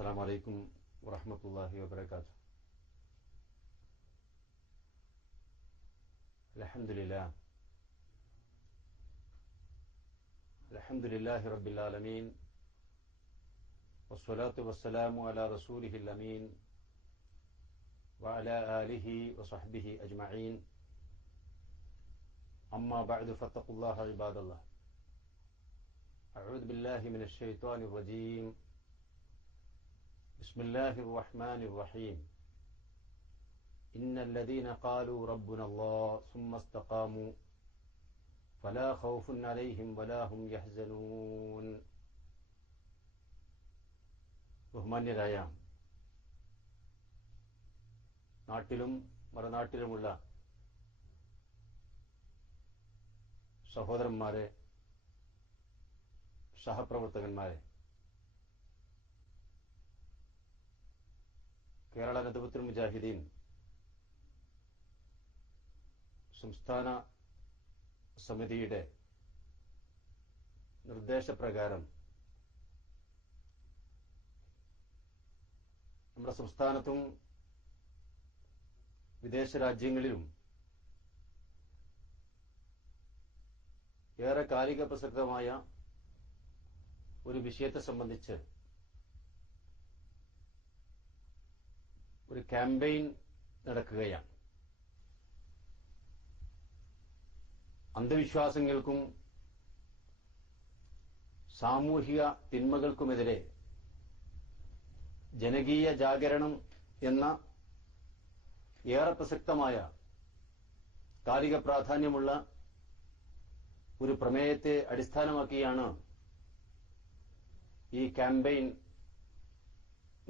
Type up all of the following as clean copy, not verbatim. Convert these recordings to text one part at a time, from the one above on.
السلام عليكم ورحمة الله وبركاته. الحمد لله رب العالمين، والصلاة والسلام على رسوله الأمين وعلى آله وصحبه أجمعين. أما بعد فاتقوا الله عباد الله. أعوذ بالله من الشيطان الرجيم. بسم الله الرحمن الرحيم. إن الذين قالوا ربنا الله ثم استقاموا فلا خوف عليهم ولا هم يحزنون. ബഹുമാന്യരായ നാട്ടിലും മറുനാട്ടിലുമുള്ള സഹോദരന്മാരെ, സഹപ്രവർത്തകന്മാരെ, കേരള നദ്വത്തുൽ മുജാഹിദീൻ സംസ്ഥാന സമിതിയുടെ നിർദ്ദേശപ്രകാരം നമ്മുടെ സംസ്ഥാനത്തും വിദേശ രാജ്യങ്ങളിലും ഏറെ കാലിക പ്രസക്തമായ ഒരു വിഷയത്തെ സംബന്ധിച്ച് ഒരു ക്യാമ്പയിൻ നടക്കുകയാണ്. അന്ധവിശ്വാസങ്ങൾക്കും സാമൂഹിക തിന്മകൾക്കുമെതിരെ ജനകീയ ജാഗരണം എന്ന ഏറെ പ്രസക്തമായ കാലിക പ്രാധാന്യമുള്ള ഒരു പ്രമേയത്തെ അടിസ്ഥാനമാക്കിയാണ് ഈ ക്യാമ്പയിൻ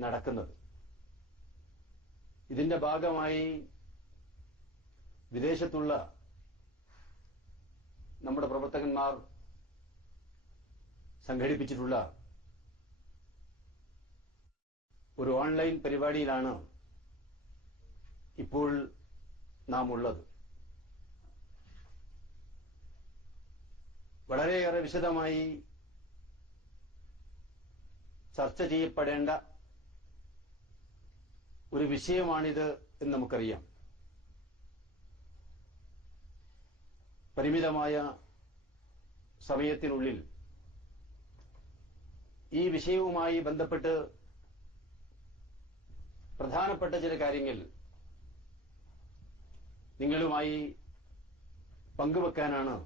നടക്കുന്നത്. ഇതിന്റെ ഭാഗമായി വിദേശത്തുള്ള നമ്മുടെ പ്രവർത്തകന്മാർ സംഘടിപ്പിച്ചിട്ടുള്ള ഒരു ഓൺലൈൻ പരിപാടിയിലാണ് ഇപ്പോൾ നാം ഉള്ളത്. വളരെയേറെ വിശദമായി ചർച്ച ചെയ്യപ്പെടേണ്ട ഒരു വിഷയമാണിത് എന്ന് നമുക്കറിയാം. പരിമിതമായ സമയത്തിനുള്ളിൽ ഈ വിഷയവുമായി ബന്ധപ്പെട്ട് പ്രധാനപ്പെട്ട ചില കാര്യങ്ങൾ നിങ്ങളുമായി പങ്കുവെക്കാനാണ്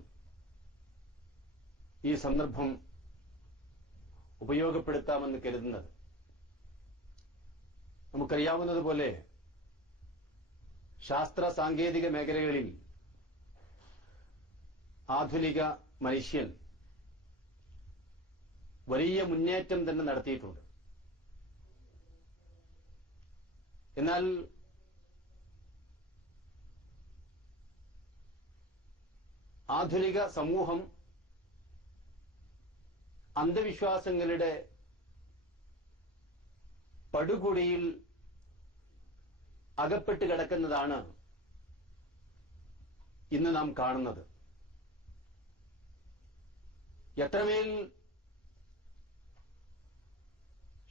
ഈ സന്ദർഭം ഉപയോഗപ്പെടുത്താമെന്ന് കരുതുന്നത്. നമുക്കറിയാവുന്നതുപോലെ ശാസ്ത്ര സാങ്കേതിക മേഖലകളിൽ ആധുനിക മനുഷ്യൻ വലിയ മുന്നേറ്റം തന്നെ നടത്തിയിട്ടുണ്ട്. എന്നാൽ ആധുനിക സമൂഹം അന്ധവിശ്വാസങ്ങളുടെ പടുകുഴിയിൽ അകപ്പെട്ട് കിടക്കുന്നതാണ് ഇന്ന് നാം കാണുന്നത്. എത്രമേൽ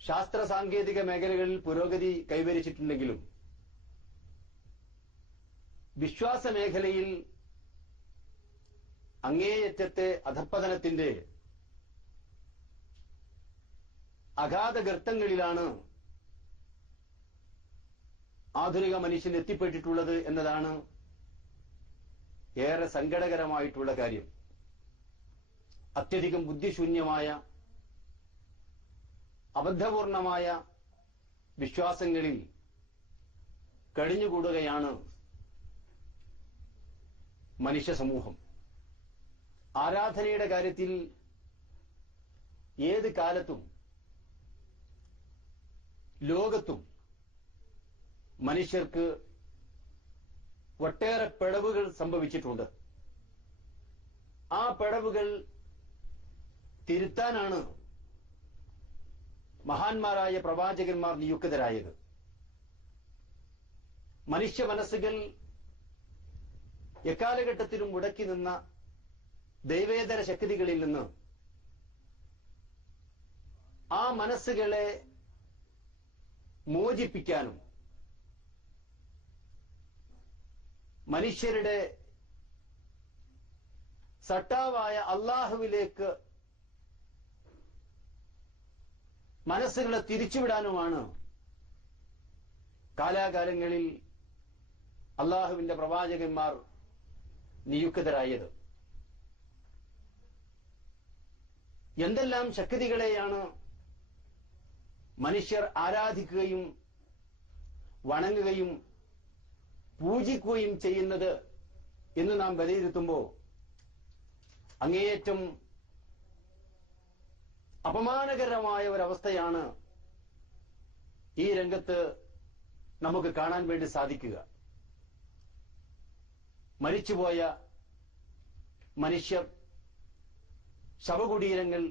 ശാസ്ത്ര സാങ്കേതിക മേഖലകളിൽ പുരോഗതി കൈവരിച്ചിട്ടുണ്ടെങ്കിലും വിശ്വാസ മേഖലയിൽ അങ്ങേയറ്റത്തെ അധപ്പതനത്തിന്റെ അഗാധ ഗർത്തങ്ങളിലാണ് ആധുനിക മനുഷ്യൻ എത്തിപ്പെട്ടിട്ടുള്ളത് എന്നതാണ് ഏറെ സങ്കടകരമായിട്ടുള്ള കാര്യം. അത്യധികം ബുദ്ധിശൂന്യമായ അബദ്ധപൂർണമായ വിശ്വാസങ്ങളിൽ കഴിഞ്ഞുകൂടുകയാണ് മനുഷ്യ സമൂഹം. ആരാധനയുടെ കാര്യത്തിൽ ഏത് കാലത്തും ലോകത്തും മനുഷ്യർക്ക് ഒട്ടേറെ പിഴവുകൾ സംഭവിച്ചിട്ടുണ്ട്. ആ പിഴവുകൾ തിരുത്താനാണ് മഹാന്മാരായ പ്രവാചകന്മാർ നിയുക്തരായത്. മനുഷ്യ മനസ്സുകൾ എക്കാലഘട്ടത്തിലും മുടക്കി നിന്ന ദൈവേതര ശക്തികളിൽ നിന്ന് ആ മനസ്സുകളെ മോചിപ്പിക്കാനും മനുഷ്യരുടെ സട്ടാവായ അള്ളാഹുവിലേക്ക് മനസ്സുകളെ തിരിച്ചുവിടാനുമാണ് കാലാകാലങ്ങളിൽ അള്ളാഹുവിന്റെ പ്രവാചകന്മാർ നിയുക്തരായത്. എന്തെല്ലാം ശക്തികളെയാണ് മനുഷ്യർ ആരാധിക്കുകയും വണങ്ങുകയും പൂജിക്കുകയും ചെയ്യുന്നത് എന്ന് നാം വിലയിരുത്തുമ്പോൾ അങ്ങേയറ്റം അപമാനകരമായ ഒരവസ്ഥയാണ് ഈ രംഗത്ത് നമുക്ക് കാണാൻ വേണ്ടി സാധിക്കുക. മരിച്ചുപോയ മനുഷ്യർ, ശവകുടീരങ്ങൾ,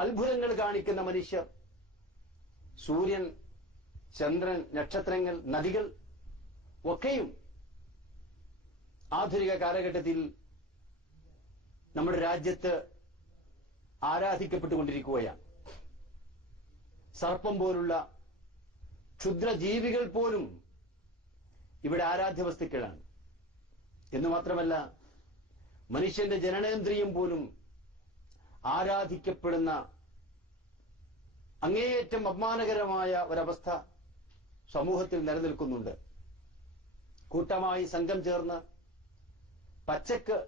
അത്ഭുതങ്ങൾ കാണിക്കുന്ന മനുഷ്യർ, സൂര്യൻ, ചന്ദ്രൻ, നക്ഷത്രങ്ങൾ, നദികൾ ഒക്കെയും ആധുനിക കാലഘട്ടത്തിൽ നമ്മുടെ രാജ്യത്ത് ആരാധിക്കപ്പെട്ടുകൊണ്ടിരിക്കുകയാണ്. സർപ്പം പോലുള്ള ക്ഷുദ്രജീവികൾ പോലും ഇവിടെ ആരാധ്യ വസ്തുക്കളാണ്. എന്നു മാത്രമല്ല, മനുഷ്യന്റെ ജനനേന്ദ്രിയം പോലും ആരാധിക്കപ്പെടുന്ന അങ്ങേയറ്റം അപമാനകരമായ ഒരവസ്ഥ സമൂഹത്തിൽ നിലനിൽക്കുന്നുണ്ട്. കൂട്ടമായി സംഘം ചേർന്ന് പച്ചക്ക്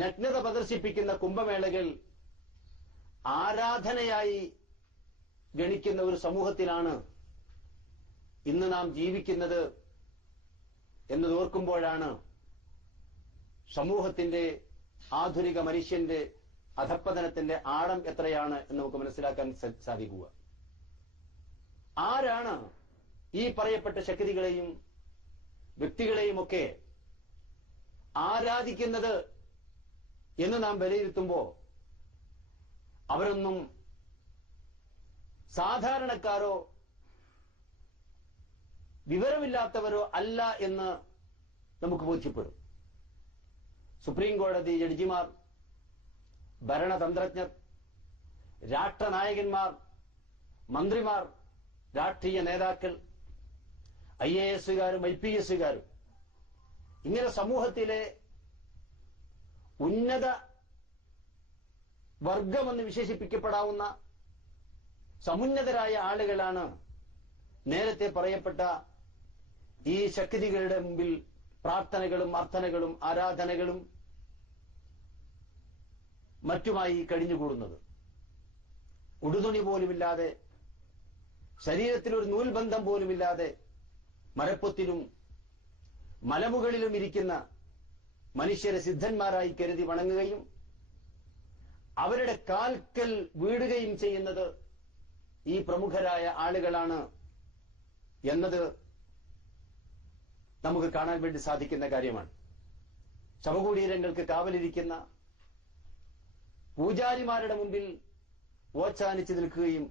നഗ്നത പ്രദർശിപ്പിക്കുന്ന കുംഭമേളകൾ ആരാധനയായി ഗണിക്കുന്ന ഒരു സമൂഹത്തിലാണ് ഇന്ന് നാം ജീവിക്കുന്നത് എന്നതോർക്കുമ്പോഴാണ് സമൂഹത്തിന്റെ, ആധുനിക മനുഷ്യന്റെ അധപ്പതനത്തിന്റെ ആഴം എത്രയാണ് എന്ന് നമുക്ക് മനസ്സിലാക്കാൻ സാധിക്കുക. ആരാണ് ഈ പറയപ്പെട്ട ശക്തികളെയും വ്യക്തികളെയും ഒക്കെ ആരാധിക്കുന്നത് എന്ന് നാം വിലയിരുത്തുമ്പോൾ അവരൊന്നും സാധാരണക്കാരോ വിവരമില്ലാത്തവരോ അല്ല എന്ന് നമുക്ക് ബോധ്യപ്പെടും. സുപ്രീം കോടതി ജഡ്ജിമാർ, ഭരണതന്ത്രജ്ഞർ, രാഷ്ട്രനായകന്മാർ, മന്ത്രിമാർ, രാഷ്ട്രീയ നേതാക്കൾ, IAS-കാരും IPS-കാരും ഇങ്ങനെ സമൂഹത്തിലെ ഉന്നത വർഗമെന്ന് വിശേഷിപ്പിക്കപ്പെടാവുന്ന സമുന്നതരായ ആളുകളാണ് നേരത്തെ പറയപ്പെട്ട ഈ ശക്തികളുടെ മുമ്പിൽ പ്രാർത്ഥനകളും അർത്ഥനകളും ആരാധനകളും മറ്റുമായി കഴിഞ്ഞുകൂടുന്നത്. ഉടുതുണി പോലുമില്ലാതെ, ശരീരത്തിൽ ഒരു നൂൽബന്ധം പോലുമില്ലാതെ മരപ്പൊത്തിലും മലമുകളിലും ഇരിക്കുന്ന മനുഷ്യരെ സിദ്ധന്മാരായി കരുതി വണങ്ങുകയും അവരുടെ കാൽക്കൽ വീഴുകയും ചെയ്യുന്നത് ഈ പ്രമുഖരായ ആളുകളാണ് എന്നത് നമുക്ക് കാണാൻ വേണ്ടി സാധിക്കുന്ന കാര്യമാണ്. ശവകുടീരങ്ങൾക്ക് കാവലിരിക്കുന്ന പൂജാരിമാരുടെ മുമ്പിൽ ഓച്ചാനിച്ചു നിൽക്കുകയും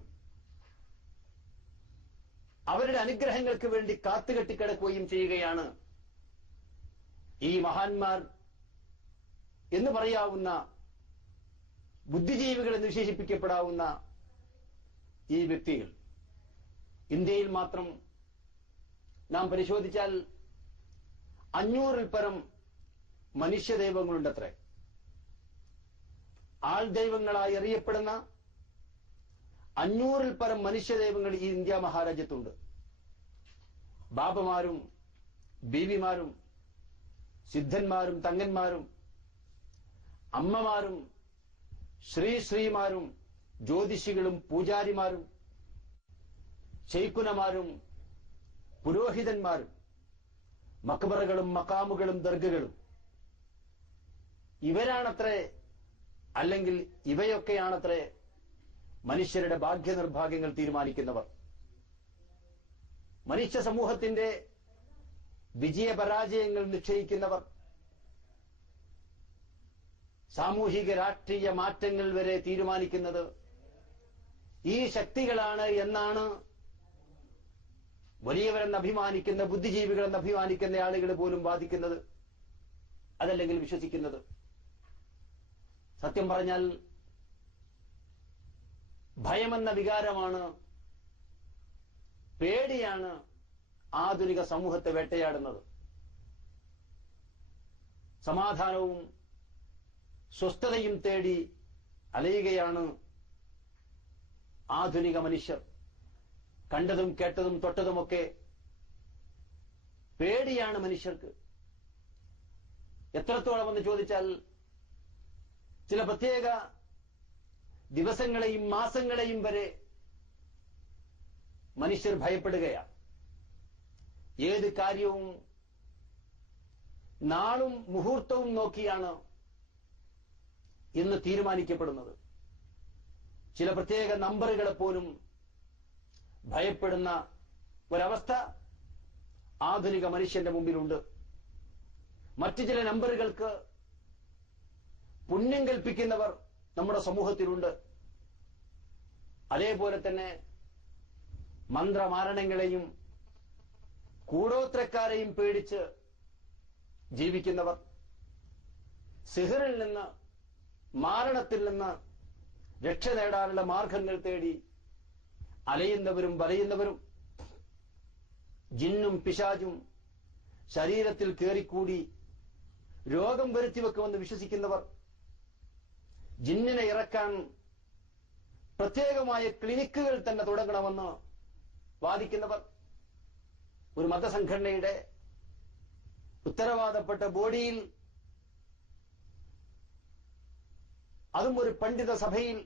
അവരുടെ അനുഗ്രഹങ്ങൾക്ക് വേണ്ടി കാത്തുകെട്ടിക്കിടക്കുകയും ചെയ്യുകയാണ് ഈ മഹാന്മാർ എന്ന് പറയാവുന്ന, ബുദ്ധിജീവികൾ എന്ന് വിശേഷിപ്പിക്കപ്പെടാവുന്ന ഈ വ്യക്തികൾ. ഇന്ത്യയിൽ മാത്രം നാം പരിശോധിച്ചാൽ 500-ൽ പരം മനുഷ്യദൈവങ്ങളുണ്ടത്രേ. ആൾ ദൈവങ്ങളായി അറിയപ്പെടുന്ന 500-ൽ പരം മനുഷ്യദൈവങ്ങൾ ഈ ഇന്ത്യ മഹാരാജ്യത്തുണ്ട്. ബാബമാരും ബീവിമാരും സിദ്ധന്മാരും തങ്ങന്മാരും അമ്മമാരും ശ്രീമാരും ജ്യോതിഷികളും പൂജാരിമാരും ശൈഖുനമാരും പുരോഹിതന്മാരും മക്ബറകളും മക്കാമുകളും ദർഗകളും ഇവരാണത്രേ, അല്ലെങ്കിൽ ഇവയൊക്കെയാണത്രേ മനുഷ്യരുടെ ഭാഗ്യനിർഭാഗ്യങ്ങൾ തീരുമാനിക്കുന്നവർ. മനുഷ്യ സമൂഹത്തിന്റെ വിജയപരാജയങ്ങൾ നിശ്ചയിക്കുന്നവർ, സാമൂഹിക രാഷ്ട്രീയ മാറ്റങ്ങൾ വരെ തീരുമാനിക്കുന്നത് ഈ ശക്തികളാണ് എന്നാണ് വലിയവരെന്ന് അഭിമാനിക്കുന്ന, ബുദ്ധിജീവികളെന്ന് അഭിമാനിക്കുന്ന ആളുകൾ പോലും വാദിക്കുന്നത്, അതല്ലെങ്കിൽ വിശ്വസിക്കുന്നത്. സത്യം പറഞ്ഞാൽ ഭയമെന്ന വികാരമാണ് പേടിയാണ് ആധുനിക സമൂഹത്തെ വേട്ടയാടുന്നത്. സമാധാനവും സ്വസ്ഥതയും തേടി അലയുകയാണ് ആധുനിക മനുഷ്യർ. കണ്ടതും കേട്ടതും തൊട്ടതുമൊക്കെ പേടിയാണ് മനുഷ്യർക്ക്. എത്രത്തോളം എന്ന് ചോദിച്ചാൽ ചില പ്രത്യേക ദിവസങ്ങളെയും മാസങ്ങളെയും വരെ മനുഷ്യർ ഭയപ്പെടുകയാണ്. ഏത് കാര്യവും നാളും മുഹൂർത്തവും നോക്കിയാണ് ഇന്ന് തീരുമാനിക്കപ്പെടുന്നത്. ചില പ്രത്യേക നമ്പറുകളെ പോലും ഭയപ്പെടുന്ന ഒരവസ്ഥ ആധുനിക മനുഷ്യന്റെ മുമ്പിലുണ്ട്. മറ്റു ചില നമ്പറുകൾക്ക് പുണ്യം കൽപ്പിക്കുന്നവർ നമ്മുടെ സമൂഹത്തിലുണ്ട്. അതേപോലെ തന്നെ മന്ത്രമാരണങ്ങളെയും കൂടോത്രക്കാരെയും പേടിച്ച് ജീവിക്കുന്നവർ, സിഹറിൽ നിന്ന്, മാരണത്തിൽ നിന്ന് രക്ഷ നേടാനുള്ള മാർഗങ്ങൾ തേടി അലയുന്നവരും വലയുന്നവരും, ജിന്നും പിശാചും ശരീരത്തിൽ കയറിക്കൂടി രോഗം വരുത്തിവെക്കുമെന്ന് വിശ്വസിക്കുന്നവർ, ജിന്നിനെ ഇറക്കാൻ പ്രത്യേകമായ ക്ലിനിക്കുകൾ തന്നെ തുടങ്ങണമെന്ന് വാദിക്കുന്നവർ, ഒരു മതസംഘടനയുടെ ഉത്തരവാദപ്പെട്ട ബോഡിയിൽ, അതും ഒരു പണ്ഡിത സഭയിൽ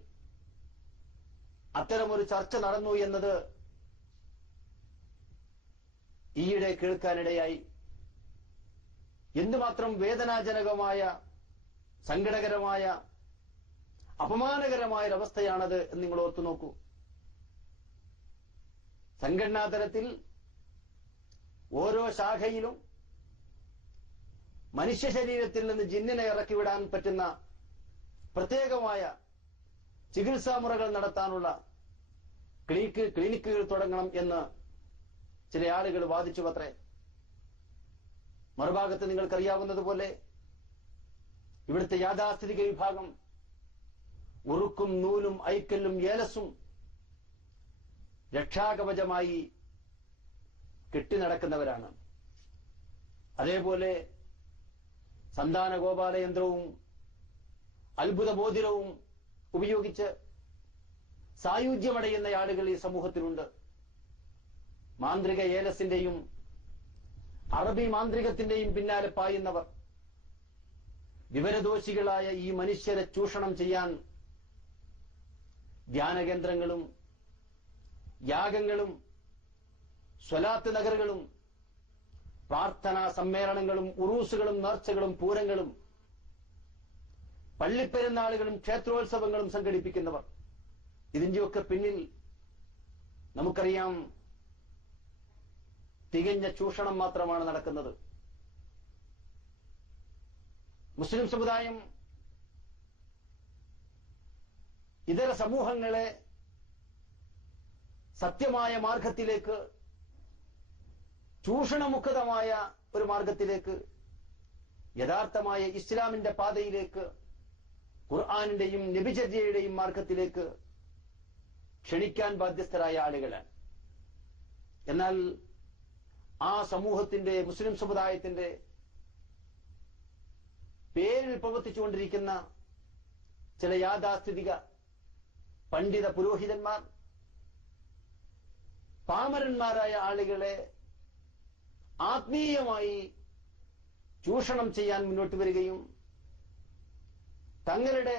അത്തരമൊരു ചർച്ച നടന്നു എന്നത് ഈയിടെ കേൾക്കാനിടയായി. എന്തുമാത്രം വേദനാജനകമായ, സങ്കടകരമായ, അപമാനകരമായ ഒരവസ്ഥയാണത് എന്ന് നിങ്ങൾ ഓർത്തു നോക്കൂ. സംഘടനാതലത്തിൽ ഓരോ ശാഖയിലും മനുഷ്യ ശരീരത്തിൽ നിന്ന് ജിന്നിനെ ഇറക്കിവിടാൻ പറ്റുന്ന പ്രത്യേകമായ ചികിത്സാ മുറകൾ നടത്താനുള്ള ക്ലിനിക്കുകൾ തുടങ്ങണം എന്ന് ചില ആളുകൾ വാദിച്ചുവത്രേ. മറുഭാഗത്ത് നിങ്ങൾക്കറിയാവുന്നതുപോലെ ഇവിടുത്തെ യാഥാസ്ഥിതിക വിഭാഗം ഉറുക്കും നൂലും ഐക്കല്ലും ഏലസും രക്ഷാകവചമായി കെട്ടിനടക്കുന്നവരാണ്. അതേപോലെ സന്താന ഗോപാലയന്ത്രവും അത്ഭുതബോധിരവും ഉപയോഗിച്ച് സായുജ്യമടയുന്ന ആളുകൾ ഈ സമൂഹത്തിലുണ്ട്. മാന്ത്രിക ഏലസിന്റെയും അറബി മാന്ത്രികത്തിന്റെയും പിന്നാലെ പായുന്നവർ, വിവരദോഷികളായ ഈ മനുഷ്യരെ ചൂഷണം ചെയ്യാൻ ധ്യാനകേന്ദ്രങ്ങളും യാഗങ്ങളും സ്വലാത്ത് നഗറുകളും പ്രാർത്ഥനാ സമ്മേളനങ്ങളും ഉറൂസുകളും നേർച്ചകളും പൂരങ്ങളും പള്ളിപ്പെരുന്നാളുകളും ക്ഷേത്രോത്സവങ്ങളും സംഘടിപ്പിക്കുന്നവർ, ഇതിന്റെയൊക്കെ പിന്നിൽ നമുക്കറിയാം തികഞ്ഞ ചൂഷണം മാത്രമാണ് നടക്കുന്നത്. മുസ്ലിം സമുദായം ഇതര സമൂഹങ്ങളെ സത്യമായ മാർഗത്തിലേക്ക്, ചൂഷണമുഖതമായ ഒരു മാർഗത്തിലേക്ക്, യഥാർത്ഥമായ ഇസ്ലാമിന്റെ പാതയിലേക്ക്, ഖുർആനിന്റെയും നബിചര്യയുടെയും മാർഗത്തിലേക്ക് ക്ഷണിക്കാൻ ബാധ്യസ്ഥരായ ആളുകളാണ്. എന്നാൽ ആ സമൂഹത്തിന്റെ, മുസ്ലിം സമുദായത്തിന്റെ പേരിൽ പ്രവർത്തിച്ചുകൊണ്ടിരിക്കുന്ന ചില യാഥാസ്ഥിതിക പണ്ഡിത പുരോഹിതന്മാർ പാമരന്മാരായ ആളുകളെ ആത്മീയമായി ചൂഷണം ചെയ്യാൻ മുന്നോട്ട് വരികയും തങ്ങളുടെ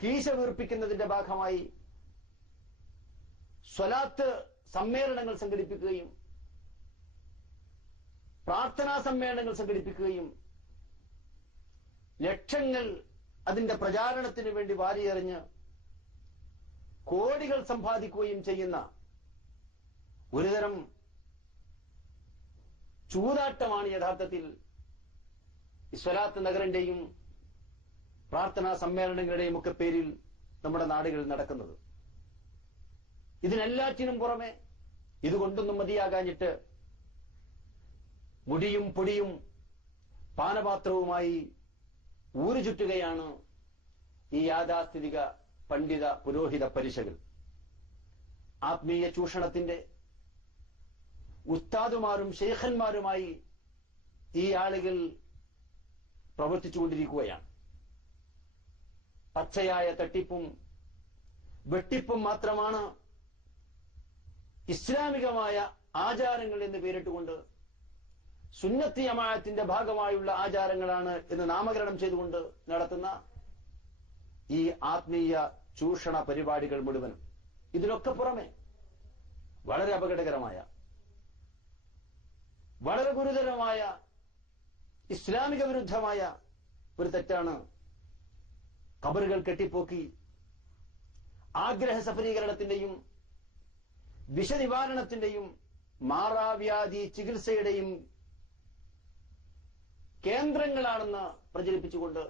കീശ വീർപ്പിക്കുന്നതിന്റെ ഭാഗമായി സ്വലാത്ത് സമ്മേളനങ്ങൾ സംഘടിപ്പിക്കുകയും പ്രാർത്ഥനാ സമ്മേളനങ്ങൾ സംഘടിപ്പിക്കുകയും ലക്ഷങ്ങൾ അതിന്റെ പ്രചാരണത്തിന് വേണ്ടി വാരിയെറിഞ്ഞ് കോടികൾ സമ്പാദിക്കുകയും ചെയ്യുന്ന ഒരുതരം ചൂതാട്ടമാണ് യഥാർത്ഥത്തിൽ സ്വലാത്ത് നഗറിന്റെയും പ്രാർത്ഥനാ സമ്മേളനങ്ങളുടെയും ഒക്കെ പേരിൽ നമ്മുടെ നാടുകളിൽ നടക്കുന്നത്. ഇതിനെല്ലാറ്റിനും പുറമെ ഇതുകൊണ്ടൊന്നും മതിയാകാഞ്ഞിട്ട് മുടിയും പൊടിയും പാനപാത്രവുമായി ഊരുചുറ്റുകയാണ് ഈ യാഥാസ്ഥിതിക പണ്ഡിത പുരോഹിത പരിശകൾ. ആത്മീയ ചൂഷണത്തിന്റെ ഉസ്താദുമാരും ശൈഖന്മാരുമായി ഈ ആളുകൾ പ്രവർത്തിച്ചുകൊണ്ടിരിക്കുകയാണ്. പച്ചയായ തട്ടിപ്പും വെട്ടിപ്പും മാത്രമാണ് ഇസ്ലാമികമായ ആചാരങ്ങൾ എന്ന് പേരിട്ടുകൊണ്ട്, സുന്നത്തി ജമാഅത്തിന്റെ ഭാഗമായുള്ള ആചാരങ്ങളാണ് എന്ന് നാമകരണം ചെയ്തുകൊണ്ട് നടത്തുന്ന ഈ ആത്മീയ ചൂഷണ പരിപാടികൾ മുഴുവനും. ഇതിനൊക്കെ പുറമെ വളരെ അപകടകരമായ, വളരെ ഗുരുതരമായ, ഇസ്ലാമിക വിരുദ്ധമായ ഒരു തെറ്റാണ് ഖബറുകൾ കെട്ടിപ്പോക്കി ആഗ്രഹ സഫലീകരണത്തിന്റെയും വിഷനിവാരണത്തിന്റെയും മാറാവ്യാധി ചികിത്സയുടെയും കേന്ദ്രങ്ങളാണെന്ന് പ്രചരിപ്പിച്ചുകൊണ്ട്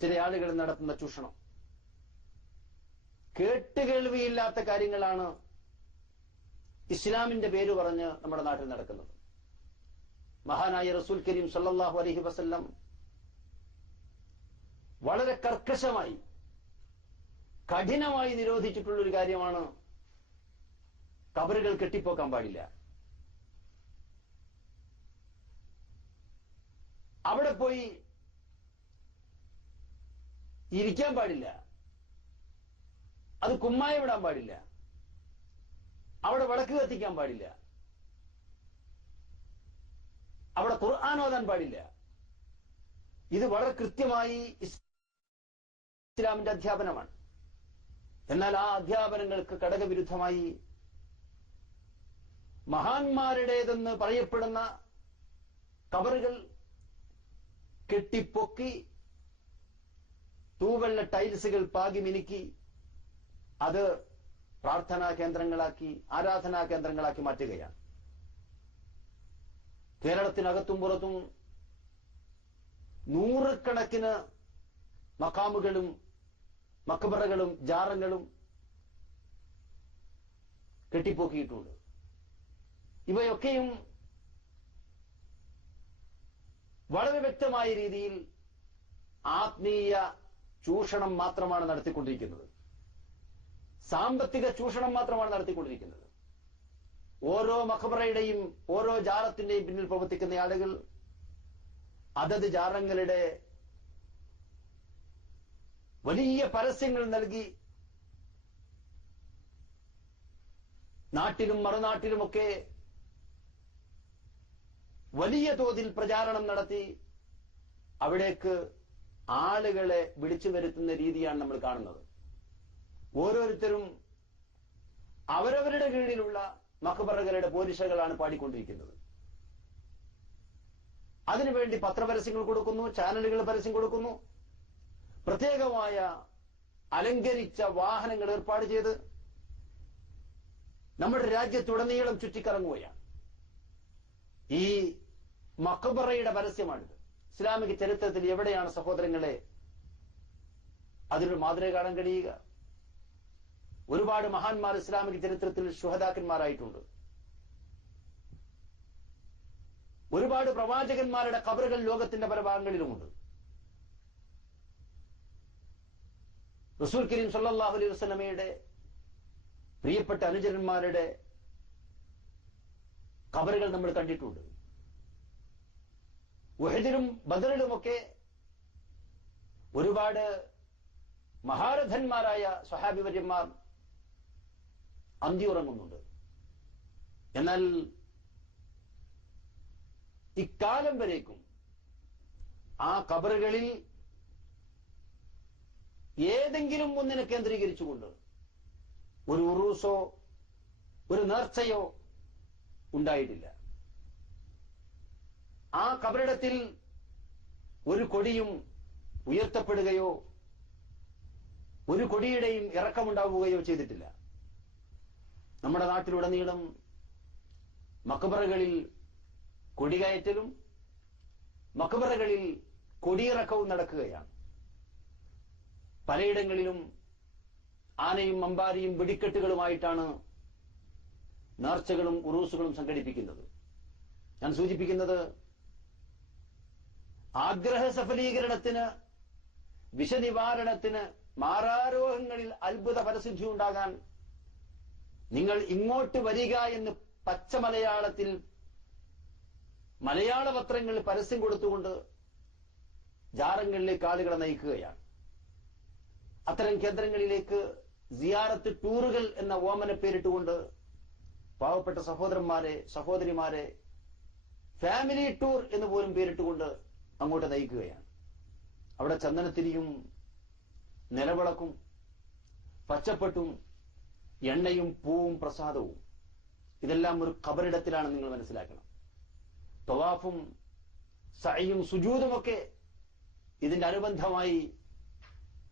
ചില ആളുകൾ നടത്തുന്ന ചൂഷണം. കേട്ടുകേൾവിയില്ലാത്ത കാര്യങ്ങളാണ് ഇസ്ലാമിന്റെ പേര് പറഞ്ഞ് നമ്മുടെ നാട്ടിൽ നടക്കുന്നത്. മഹാനായ റസൂൽ കരീം സല്ലല്ലാഹു അലൈഹി വസല്ലം വളരെ കർക്കശമായി, കഠിനമായി നിരോധിച്ചിട്ടുള്ളൊരു കാര്യമാണ് ഖബറുകൾ കെട്ടിപ്പോക്കാൻ പാടില്ല. അവിടെ പോയി ഇരിക്കാൻ പാടില്ല, അത് കുമ്മായി വിടാൻ പാടില്ല, അവിടെ വിളക്ക് കത്തിക്കാൻ പാടില്ല, അവിടെ ഖുർആൻ ഓതാൻ പാടില്ല. ഇത് വളരെ കൃത്യമായി ഇസ്ലാമിന്റെ അധ്യാപനമാണ്. എന്നാൽ ആ അധ്യാപനങ്ങൾക്ക് ഘടകവിരുദ്ധമായി മഹാന്മാരുടേതെന്ന് പറയപ്പെടുന്ന ഖബറുകൾ കെട്ടിപ്പൊക്കി തൂവെള്ള ടൈൽസുകൾ പാകി മിനുക്കി അത് പ്രാർത്ഥനാ കേന്ദ്രങ്ങളാക്കി, ആരാധനാ കേന്ദ്രങ്ങളാക്കി മാറ്റുകയാണ്. കേരളത്തിനകത്തും പുറത്തും നൂറുകണക്കിന് മഖാമുകളും മക്ബറകളും ജാറങ്ങളും കെട്ടിപ്പോക്കിയിട്ടുണ്ട്. ഇവയൊക്കെയും വളരെ വ്യക്തമായ രീതിയിൽ ആത്മീയ ചൂഷണം മാത്രമാണ് നടത്തിക്കൊണ്ടിരിക്കുന്നത്. സാമ്പത്തിക ചൂഷണം മാത്രമാണ് നടത്തിക്കൊണ്ടിരിക്കുന്നത്. ഓരോ മഖബറയുടെയും ഓരോ ജാറത്തിന്റെയും പിന്നിൽ പ്രവർത്തിക്കുന്ന ആളുകൾ അതത് ജാറങ്ങളുടെ വലിയ പരസ്യങ്ങൾ നൽകി നാട്ടിലും മറുനാട്ടിലുമൊക്കെ വലിയ തോതിൽ പ്രചാരണം നടത്തി അവിടേക്ക് ആളുകളെ വിളിച്ചു വരുത്തുന്ന രീതിയാണ് നമ്മൾ കാണുന്നത്. ഓരോരുത്തരും അവരവരുടെ കീഴിലുള്ള മഖബറകളുടെ പോരിശകളാണ് പാടിക്കൊണ്ടിരിക്കുന്നത്. അതിനുവേണ്ടി പത്രപരസ്യങ്ങൾ കൊടുക്കുന്നു, ചാനലുകൾ പരസ്യം കൊടുക്കുന്നു, പ്രത്യേകമായ അലങ്കരിച്ച വാഹനങ്ങൾ ഏർപ്പാട് ചെയ്ത് നമ്മുടെ രാജ്യത്തുടനീളം ചുറ്റിക്കറങ്ങുകയാണ്. ഈ മഖബറയുടെ പരസ്യമാണിത്. ഇസ്ലാമിക ചരിത്രത്തിൽ എവിടെയാണ് സഹോദരങ്ങളെ അതിനൊരു മാതൃക കാണാൻ കഴിയുക? ഒരുപാട് മഹാന്മാർ ഇസ്ലാമിക ചരിത്രത്തിൽ ശുഹദാക്കന്മാരായിട്ടുണ്ട്. ഒരുപാട് പ്രവാചകന്മാരുടെ ഖബറുകൾ ലോകത്തിന്റെ പല ഭാഗങ്ങളിലുമുണ്ട്. റസൂൽ കരീം സല്ലല്ലാഹു അലൈഹി വസല്ലമയുടെ പ്രിയപ്പെട്ട അനുചരന്മാരുടെ ഖബറുകൾ നമ്മൾ കണ്ടിട്ടുണ്ട്. ഉഹദിലും ബദറിലുമൊക്കെ ഒരുപാട് മഹാരഥന്മാരായ സ്വഹാബിവര്യന്മാർ അന്തിയുറങ്ങുന്നുണ്ട്. എന്നാൽ ഇക്കാലം വരേക്കും ആ ഖബറുകളിൽ ഏതെങ്കിലും ഒന്നിനെ കേന്ദ്രീകരിച്ചുകൊണ്ട് ഒരു ഉറൂസോ ഒരു നേർച്ചയോ ഉണ്ടായിട്ടില്ല. ആ ഖബറിടത്തിൽ ഒരു കൊടിയും ഉയർത്തപ്പെടുകയോ ഒരു കൊടിയുടെയും ഇറക്കമുണ്ടാവുകയോ ചെയ്തിട്ടില്ല. നമ്മുടെ നാട്ടിലുടനീളം മഖബറകളിൽ കൊടികയറ്റലും മഖബറകളിൽ കൊടിയിറക്കവും നടക്കുകയാണ്. പലയിടങ്ങളിലും ആനയും അമ്പാരിയും വെടിക്കെട്ടുകളുമായിട്ടാണ് നേർച്ചകളും ഉറൂസുകളും സംഘടിപ്പിക്കുന്നത്. ഞാൻ സൂചിപ്പിക്കുന്നത് ആഗ്രഹ സഫലീകരണത്തിന്, വിഷനിവാരണത്തിന്, മാറാരോഗങ്ങളിൽ അത്ഭുത ഫലസിദ്ധി ഉണ്ടാകാൻ നിങ്ങൾ ഇങ്ങോട്ട് വരിക എന്ന് പച്ച മലയാളത്തിൽ മലയാള പത്രങ്ങളിൽ പരസ്യം കൊടുത്തുകൊണ്ട് ജാറങ്ങളിലേക്ക് ആളുകളെ നയിക്കുകയാണ്. അത്തരം കേന്ദ്രങ്ങളിലേക്ക് സിയാറത്ത് ടൂറുകൾ എന്ന ഓമന പേരിട്ടുകൊണ്ട് പാവപ്പെട്ട സഹോദരന്മാരെ സഹോദരിമാരെ ഫാമിലി ടൂർ എന്ന് പോലും പേരിട്ടുകൊണ്ട് അങ്ങോട്ട് നയിക്കുകയാണ്. അവിടെ ചന്ദനത്തിരിയും നിലവിളക്കും പച്ചപ്പെട്ടും എണ്ണയും പൂവും പ്രസാദവും ഇതെല്ലാം ഒരു ഖബറിടത്തിലാണ് നിങ്ങൾ മനസ്സിലാക്കണം. തവാഫും സഅയും സുജൂദുമൊക്കെ ഇതിന്റെ അനുബന്ധമായി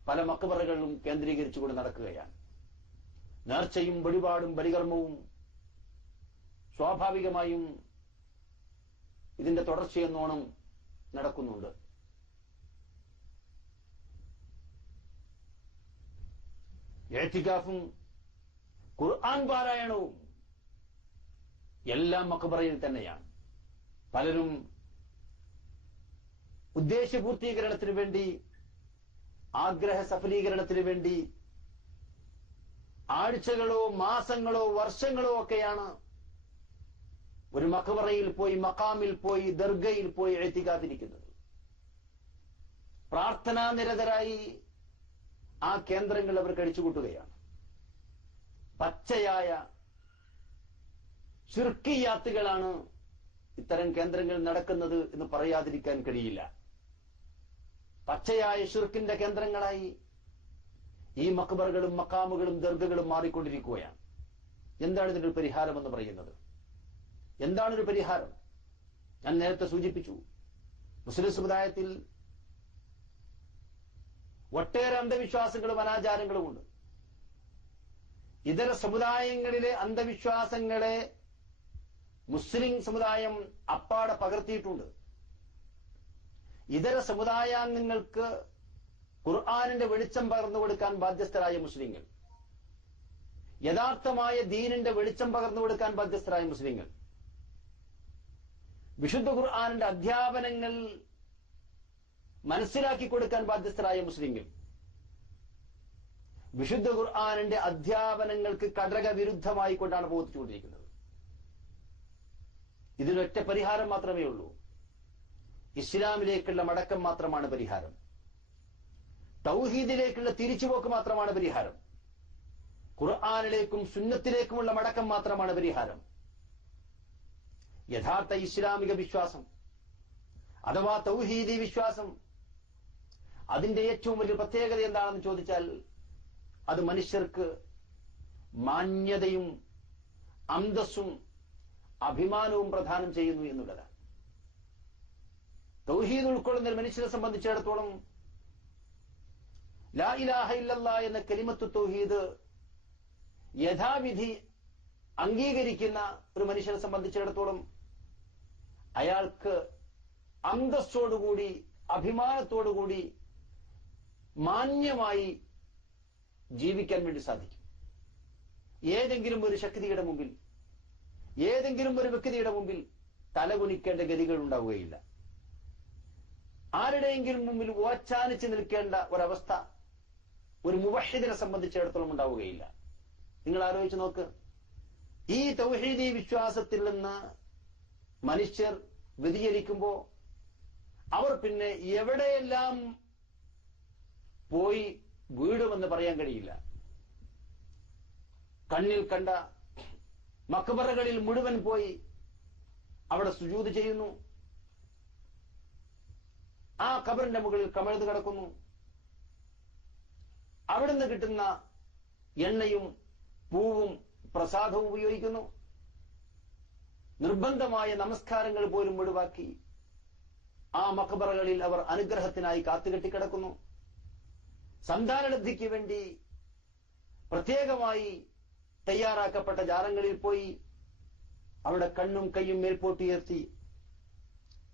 പല മഖബറുകളിലും കേന്ദ്രീകരിച്ചുകൊണ്ട് നടക്കുകയാണ്. നേർച്ചയും വഴിപാടും ബലികർമ്മവും സ്വാഭാവികമായും ഇതിന്റെ തുടർച്ചയെന്നോണം നടക്കുന്നുണ്ട്. ഇഅ്തികാഫും ഖുർആൻ പാരായണവും എല്ലാം മഖബറയിൽ തന്നെയാണ്. പലരും ഉദ്ദേശ്യപൂർത്തീകരണത്തിന് വേണ്ടി, ആഗ്രഹ സഫലീകരണത്തിന് വേണ്ടി ആഴ്ചകളോ മാസങ്ങളോ വർഷങ്ങളോ ഒക്കെയാണ് ഒരു മഖബറയിൽ പോയി, മഖാമിൽ പോയി, ദർഗയിൽ പോയി ഇഅ്തികാഫിരിക്കുന്നത്. പ്രാർത്ഥനാ നിരതരായി ആ കേന്ദ്രങ്ങൾ അവർ കഴിച്ചുകൂട്ടുകയാണ്. പച്ചയായ ശിർക്കിയാത്തുകളാണ് ഇത്തരം കേന്ദ്രങ്ങൾ നടക്കുന്നത് എന്ന് പറയാതിരിക്കാൻ കഴിയില്ല. പച്ചയായ ശിർക്കിന്റെ കേന്ദ്രങ്ങളായി ഈ മഖബറുകളും മഖാമുകളും ദർഗകളും മാറിക്കൊണ്ടിരിക്കുകയാണ്. എന്താണ് ഇതിനൊരു പരിഹാരം എന്ന് പറയുന്നത്? എന്താണൊരു പരിഹാരം? ഞാൻ നേരത്തെ സൂചിപ്പിച്ചു, മുസ്ലിം സമുദായത്തിൽ ഒട്ടേറെ അന്ധവിശ്വാസങ്ങളും അനാചാരങ്ങളുമുണ്ട്. ഇതര സമുദായങ്ങളിലെ അന്ധവിശ്വാസങ്ങളെ മുസ്ലിം സമുദായം അപ്പാടെ പകർത്തിയിട്ടുണ്ട്. ഇതര സമുദായാംഗങ്ങൾക്ക് ഖുർആനിന്റെ വെളിച്ചം പകർന്നു കൊടുക്കാൻ ബാധ്യസ്ഥരായ മുസ്ലിങ്ങൾ, യഥാർത്ഥമായ ദീനിന്റെ വെളിച്ചം പകർന്നു കൊടുക്കാൻ ബാധ്യസ്ഥരായ മുസ്ലിങ്ങൾ, വിശുദ്ധ ഖുർആനിന്റെ അധ്യാപനങ്ങൾ മനസ്സിലാക്കി കൊടുക്കാൻ ബാധ്യസ്ഥരായ മുസ്ലിങ്ങൾ, വിശുദ്ധ ഖുർആനിന്റെ അധ്യാപനങ്ങൾക്ക് കടക വിരുദ്ധമായി കൊണ്ടാണ് പ്രവർത്തിച്ചുകൊണ്ടിരിക്കുന്നത്. ഇതിനൊറ്റ പരിഹാരം മാത്രമേ ഉള്ളൂ. ഇസ്ലാമിലേക്കുള്ള മടക്കം മാത്രമാണ് പരിഹാരം. തൗഹീദിലേക്കുള്ള തിരിച്ചുപോക്ക് മാത്രമാണ് പരിഹാരം. ഖുർആനിലേക്കും സുന്നത്തിലേക്കുമുള്ള മടക്കം മാത്രമാണ് പരിഹാരം. യഥാർത്ഥ ഇസ്ലാമിക വിശ്വാസം അഥവാ തൗഹീദി വിശ്വാസം, അതിന്റെ ഏറ്റവും വലിയ പ്രത്യേകത എന്താണെന്ന് ചോദിച്ചാൽ അത് മനുഷ്യർക്ക് മാന്യതയും അന്തസ്സും അഭിമാനവും പ്രദാനം ചെയ്യുന്നു എന്നുള്ളതാണ്. തൗഹീദ് ഉൾക്കൊള്ളുന്ന ഒരു മനുഷ്യനെ സംബന്ധിച്ചിടത്തോളം ലാ ഇലാഹ ഇല്ലല്ലാഹ് എന്ന കലിമത്തു തൗഹീദ് യഥാവിധി അംഗീകരിക്കുന്ന ഒരു മനുഷ്യനെ സംബന്ധിച്ചിടത്തോളം അയാൾക്ക് അന്തസ്സോടുകൂടി അഭിമാനത്തോടുകൂടി മാന്യമായി ജീവിക്കാൻ വേണ്ടി സാധിക്കും. ഏതെങ്കിലും ഒരു ശക്തിയുടെ മുമ്പിൽ, ഏതെങ്കിലും ഒരു വ്യക്തിയുടെ മുമ്പിൽ തലകുനിക്കേണ്ട ഗതികൾ ഉണ്ടാവുകയില്ല. ആരുടെയെങ്കിലും മുമ്പിൽ ഓച്ചാനിച്ച് നിൽക്കേണ്ട ഒരവസ്ഥ ഒരു മുവഹിദിനെ സംബന്ധിച്ചിടത്തോളം ഉണ്ടാവുകയില്ല. നിങ്ങൾ ആലോചിച്ച് നോക്ക്, ഈ തൗഹീദി വിശ്വാസത്തിൽ നിന്ന് മനുഷ്യർ വ്യതിചലിക്കുമ്പോ അവർ പിന്നെ എവിടെയെല്ലാം പോയി വീടുമെന്ന് പറയാൻ കഴിയില്ല. കണ്ണിൽ കണ്ട മഖബറകളിൽ മുഴുവൻ പോയി അവിടെ സുജൂദ് ചെയ്യുന്നു. ആ ഖബറിന്റെ മുകളിൽ കമഴ്ന്നു കിടക്കുന്നു. അവിടുന്ന് കിട്ടുന്ന എണ്ണയും പൂവും പ്രസാദവും ഉപയോഗിക്കുന്നു. നിർബന്ധമായ നമസ്കാരങ്ങൾ പോലും ഒഴിവാക്കി ആ മഖബറകളിൽ അവർ അനുഗ്രഹത്തിനായി കാത്തുകെട്ടിക്കിടക്കുന്നു. സന്താനലബ്ധിക്ക് വേണ്ടി പ്രത്യേകമായി തയ്യാറാക്കപ്പെട്ട ജാറങ്ങളിൽ പോയി അവിടെ കണ്ണും കൈയും മേൽപോട്ടുയർത്തി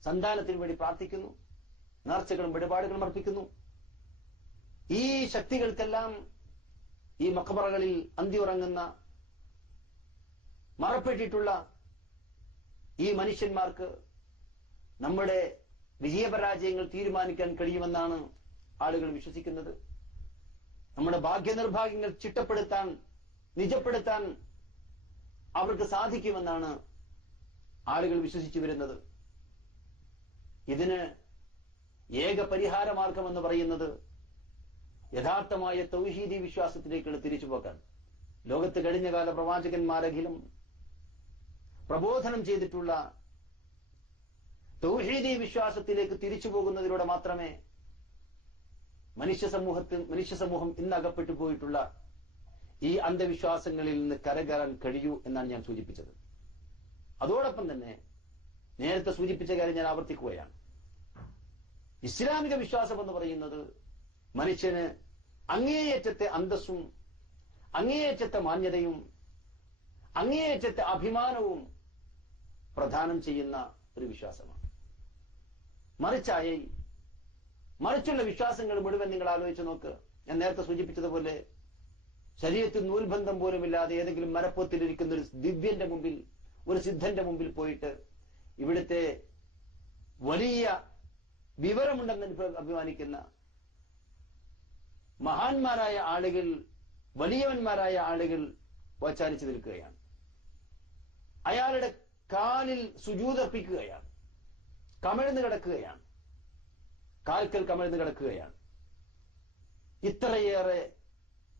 സന്താനത്തിന് വേണ്ടി പ്രാർത്ഥിക്കുന്നു. നേർച്ചകളും വഴിപാടുകളും അർപ്പിക്കുന്നു. ഈ ശക്തികൾക്കെല്ലാം ഈ മഖബറകളിൽ അന്തിയുറങ്ങുന്ന മറപ്പെട്ടിട്ടുള്ള ഈ മനുഷ്യന്മാർക്ക് നമ്മുടെ വിജയപരാജയങ്ങൾ തീരുമാനിക്കാൻ കഴിയുമെന്നാണ് ആളുകൾ വിശ്വസിക്കുന്നത്. നമ്മുടെ ഭാഗ്യനിർഭാഗ്യങ്ങൾ ചിട്ടപ്പെടുത്താൻ, നിജപ്പെടുത്താൻ അവർക്ക് സാധിക്കുമെന്നാണ് ആളുകൾ വിശ്വസിച്ചു വരുന്നത്. ഇതിന് ഏക പരിഹാര മാർഗമെന്ന് പറയുന്നത് യഥാർത്ഥമായ തൗഹീദി വിശ്വാസത്തിലേക്കുള്ള തിരിച്ചുപോക്കാൻ ലോകത്ത് കഴിഞ്ഞകാല പ്രവാചകന്മാരെങ്കിലും പ്രബോധനം ചെയ്തിട്ടുള്ള തൗഹീദി വിശ്വാസത്തിലേക്ക് തിരിച്ചു പോകുന്നതിലൂടെ മാത്രമേ മനുഷ്യ സമൂഹം ഇന്ന് അകപ്പെട്ടു പോയിട്ടുള്ള ഈ അന്ധവിശ്വാസങ്ങളിൽ നിന്ന് കരകയറാൻ കഴിയൂ എന്നാണ് ഞാൻ സൂചിപ്പിച്ചത്. അതോടൊപ്പം തന്നെ നേരത്തെ സൂചിപ്പിച്ച കാര്യം ഞാൻ ആവർത്തിക്കുകയാണ്. ഇസ്ലാമിക വിശ്വാസം എന്ന് പറയുന്നത് മനുഷ്യന് അങ്ങേയറ്റത്തെ അന്തസ്സും അങ്ങേയറ്റത്തെ മാന്യതയും അങ്ങേയറ്റത്തെ അഭിമാനവും പ്രദാനം ചെയ്യുന്ന ഒരു വിശ്വാസമാണ്. മറിച്ചുള്ള വിശ്വാസങ്ങൾ മുഴുവൻ നിങ്ങൾ ആലോചിച്ച് നോക്ക്. ഞാൻ നേരത്തെ സൂചിപ്പിച്ചതുപോലെ ശരീരത്തിൽ നൂൽബന്ധം പോലുമില്ലാതെ ഏതെങ്കിലും മരപ്പൊത്തിലിരിക്കുന്ന ഒരു ദിവ്യന്റെ മുമ്പിൽ, ഒരു സിദ്ധന്റെ മുമ്പിൽ പോയിട്ട് ഇവിടുത്തെ വലിയ വിവരമുണ്ടെന്ന് അഭിമാനിക്കുന്ന മഹാന്മാരായ ആളുകൾ, വലിയവന്മാരായ ആളുകൾ വച്ചാനിച്ചു നിൽക്കുകയാണ്. അയാളുടെ കാലിൽ സുജൂദർപ്പിക്കുകയാണ്, കമിഴ്ന്നു കിടക്കുകയാണ്, കാൽക്കൽ കമിഴ്ന്നു കിടക്കുകയാണ്. ഇത്രയേറെ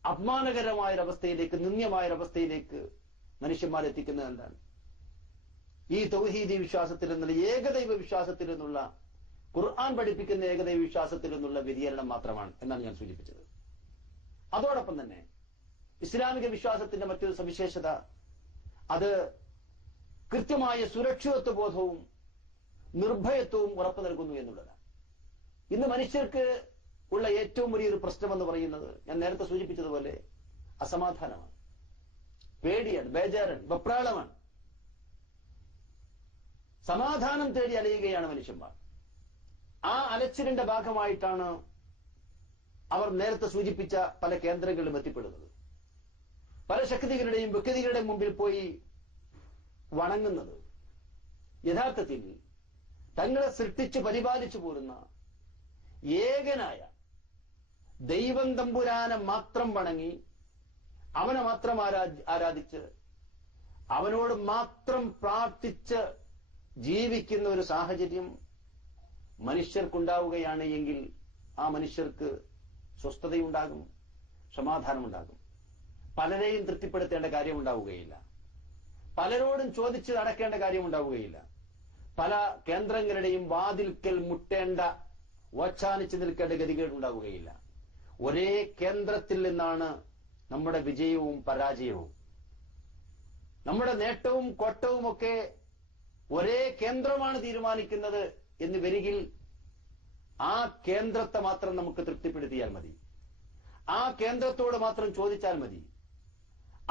അപമാനകരമായൊരവസ്ഥയിലേക്ക്, നിന്ദ്യമായൊരവസ്ഥയിലേക്ക് മനുഷ്യന്മാരെത്തിക്കുന്നത് എന്താണ്? ഈ തൗഹീദി വിശ്വാസത്തിൽ നിന്നുള്ള, ഏകദൈവ വിശ്വാസത്തിൽ നിന്നുള്ള, ഖുർആൻ പഠിപ്പിക്കുന്ന ഏകദൈവ വിശ്വാസത്തിൽ നിന്നുള്ള വ്യതിചലനം മാത്രമാണ് എന്നാണ് ഞാൻ സൂചിപ്പിച്ചത്. അതോടൊപ്പം തന്നെ ഇസ്ലാമിക വിശ്വാസത്തിന്റെ മറ്റൊരു സവിശേഷത, അത് കൃത്യമായ സുരക്ഷിതത്വ ബോധവും നിർഭയത്വവും ഉറപ്പു നൽകുന്നു എന്നുള്ളതാണ്. ഇന്ന് മനുഷ്യർക്ക് ഉള്ള ഏറ്റവും വലിയൊരു പ്രശ്നമെന്ന് പറയുന്നത്, ഞാൻ നേരത്തെ സൂചിപ്പിച്ചതുപോലെ, അസമാധാനമാണ്, പേടിയാണ്, ബേജാറാണ്, വെപ്രാളമാണ്. സമാധാനം തേടി അലയുകയാണ് മനുഷ്യന്മാർ. ആ അലച്ചിലിന്റെ ഭാഗമായിട്ടാണ് അവർ നേരത്തെ സൂചിപ്പിച്ച പല കേന്ദ്രങ്ങളിലും എത്തിപ്പെടുന്നത്, പല ശക്തികളുടെയും വ്യക്തികളുടെയും മുമ്പിൽ പോയി വണങ്ങുന്നത്. യഥാർത്ഥത്തിൽ തങ്ങളെ സൃഷ്ടിച്ച് പരിപാലിച്ചു പോരുന്ന ഏകനായ ദൈവം തമ്പുരാനെ മാത്രം വണങ്ങി, അവനെ മാത്രം ആരാധിച്ച്, അവനോട് മാത്രം പ്രാർത്ഥിച്ച് ജീവിക്കുന്ന ഒരു സാഹചര്യം മനുഷ്യർക്കുണ്ടാവുകയാണ് എങ്കിൽ ആ മനുഷ്യർക്ക് സ്വസ്ഥതയുണ്ടാകും, സമാധാനമുണ്ടാകും. പലരെയും തൃപ്തിപ്പെടുത്തേണ്ട കാര്യമുണ്ടാവുകയില്ല, പലരോടും ചോദിച്ച് നടക്കേണ്ട കാര്യമുണ്ടാവുകയില്ല, പല കേന്ദ്രങ്ങളുടെയും വാതിൽക്കൽ മുട്ടേണ്ട, ഓച്ചാനിച്ച് നിൽക്കേണ്ട ഗതികേട് ഉണ്ടാവുകയില്ല. ഒരേ കേന്ദ്രത്തിൽ നിന്നാണ് നമ്മുടെ വിജയവും പരാജയവും, നമ്മുടെ നേട്ടവും കോട്ടവുമൊക്കെ ഒരേ കേന്ദ്രമാണ് തീരുമാനിക്കുന്നത് എന്ന് വരികിൽ ആ കേന്ദ്രത്തെ മാത്രം നമുക്ക് തൃപ്തിപ്പെടുത്തിയാൽ മതി, ആ കേന്ദ്രത്തോട് മാത്രം ചോദിച്ചാൽ മതി,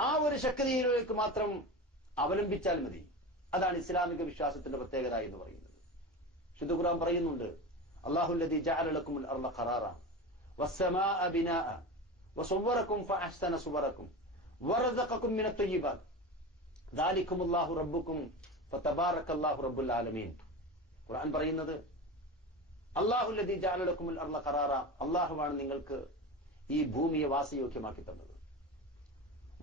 ആ ഒരു ശക്തിയിലേക്ക് മാത്രം അവലംബിച്ചാൽ മതി. അതാണ് ഇസ്ലാമിക വിശ്വാസത്തിന്റെ പ്രത്യേകത എന്ന് പറയുന്നത്. ശുദ്ധ ഖുർആൻ പറയുന്നുണ്ട്, അല്ലാഹുല്ലദീ ജഅല ലക്കുമുൽ അർള ഖറാറ വസ്സമാഅ ബിനാഅ വസവ്വറകും ഫഅഹ്സന സുവറകും വറസഖകും മിനത് ത്വയ്യിബാത്ത് ദാലികുമുല്ലാഹു റബ്ബുക്കും ഫതബാറകല്ലാഹു റബ്ബുൽ ആലമീൻ. ഖുർആൻ പറയുന്നത്, അല്ലാഹുല്ലദീ ജഅല ലക്കുമുൽ അർള ഖറാറ, അല്ലാഹുവാണ് നിങ്ങൾക്ക് ഈ ഭൂമിയെ വാസയോഗ്യമാക്കി തന്നത്.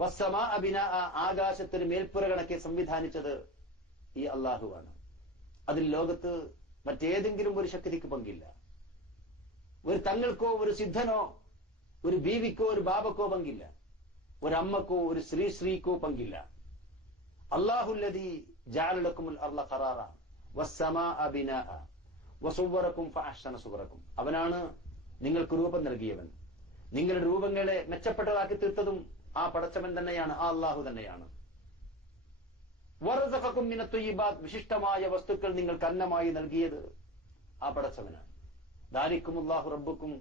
വസ്സമാഅ ബിനാഅ, ആകാശത്തിന് മേൽപ്പുര കണക്കെ സംവിധാനിച്ചത് ഈ അല്ലാഹുവാണ്. അതിൽ ലോകത്ത് മറ്റേതെങ്കിലും ഒരു ശക്തിക്ക് പങ്കില്ല. ഒരു തങ്ങൾക്കോ ഒരു സിദ്ധനോ ഒരു ബീവിക്കോ ഒരു ബാബക്കോ പങ്കില്ല, ഒരമ്മക്കോ ഒരു ശ്രീക്കോ പങ്കില്ല. അല്ലാഹുല്ലദീ ജഅല ലക്കുമുൽ അർള ഖറാറ വസ്സമാഅ ബിനാഅ വസവ്വറകും ഫഅഹ്സന സുവറകും. അവനാണ് നിങ്ങൾക്ക് രൂപം നൽകിയവൻ, നിങ്ങളുടെ രൂപങ്ങളെ മെച്ചപ്പെട്ടതാക്കി തീർത്തതും ആ പടച്ചവൻ തന്നെയാണ്, ആ അല്ലാഹു തന്നെയാണ്. വറസഖകും മിനത് ത്വയ്യിബാത്ത്, വിശിഷ്ടമായ വസ്തുക്കൾ നിങ്ങൾക്ക് അന്നമായി നൽകിയത് ആ പടച്ചവനാണ്. ദാലികുമുല്ലാഹു റബ്ബുക്കും,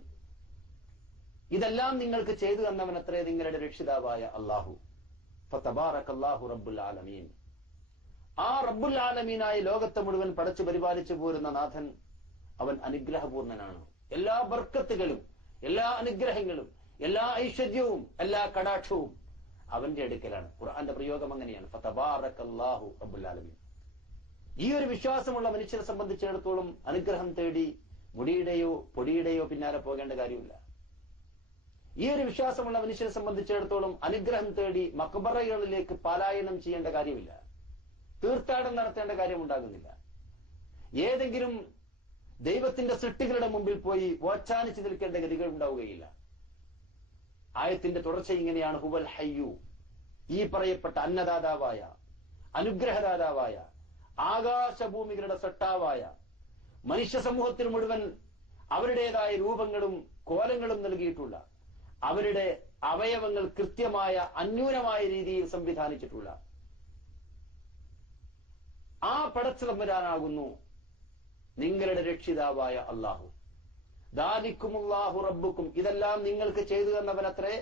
ഇതെല്ലാം നിങ്ങൾക്ക് ചെയ്തു തന്നവനത്രേ നിങ്ങളുടെ രക്ഷിതാവായ അല്ലാഹു. ഫതബാറകല്ലാഹു റബ്ബുൽ ആലമീൻ. ആ റബ്ബുൽ ആലമീനായ ലോകത്തെ മുഴുവൻ പടച്ചു പരിപാലിച്ചു പോരുന്ന നാഥൻ, അവൻ അനുഗ്രഹപൂർണനാണ്. എല്ലാ ബർക്കത്തുകളും, എല്ലാ അനുഗ്രഹങ്ങളും, എല്ലാ ഐശ്വര്യവും, എല്ലാ കടാക്ഷവും അവന്റെ അടുക്കലാണ്. ഖുർആന്റെ പ്രയോഗം അങ്ങനെയാണ്, ഫതബാറകല്ലാഹു റബ്ബുൽ ആലമീൻ. ഈ ഒരു വിശ്വാസമുള്ള മനുഷ്യരെ സംബന്ധിച്ചിടത്തോളം അനുഗ്രഹം തേടി മുടിയുടെയോ പൊടിയുടെയോ പിന്നാലെ പോകേണ്ട കാര്യമില്ല. ഈ ഒരു വിശ്വാസമുള്ള മനുഷ്യനെ സംബന്ധിച്ചിടത്തോളം അനുഗ്രഹം തേടി മക്ബറകളിലേക്ക് പലായനം ചെയ്യേണ്ട കാര്യമില്ല, തീർത്ഥാടനം നടത്തേണ്ട കാര്യമുണ്ടാകുന്നില്ല. ഏതെങ്കിലും ദൈവത്തിന്റെ സൃഷ്ടികളുടെ മുമ്പിൽ പോയി ഓച്ചാനിച്ചു നിൽക്കേണ്ട ഗതികൾ ഉണ്ടാവുകയില്ല. ആയത്തിന്റെ തുടർച്ച ഇങ്ങനെയാണ്: ഹുവൽ ഹയ്യു, ഈ പറയപ്പെട്ട അന്നദാതാവായ, അനുഗ്രഹദാതാവായ, ആകാശഭൂമികളുടെ സട്ടാവായ, മനുഷ്യ സമൂഹത്തിന് മുഴുവൻ അവരുടേതായ രൂപങ്ങളും കോലങ്ങളും നൽകിയിട്ടുള്ള, അവരുടെ അവയവങ്ങൾ കൃത്യമായ അന്യൂനമായ രീതിയിൽ സംവിധാനിച്ചിട്ടുള്ള ആ പടച്ചതമ്പുരാനാകുന്നു നിങ്ങളുടെ രക്ഷിതാവായ അല്ലാഹു. ദാലിക്കുമുല്ലാഹു റബ്ബുക്കും, ഇതെല്ലാം നിങ്ങൾക്ക് ചെയ്തു തന്നവനത്രേ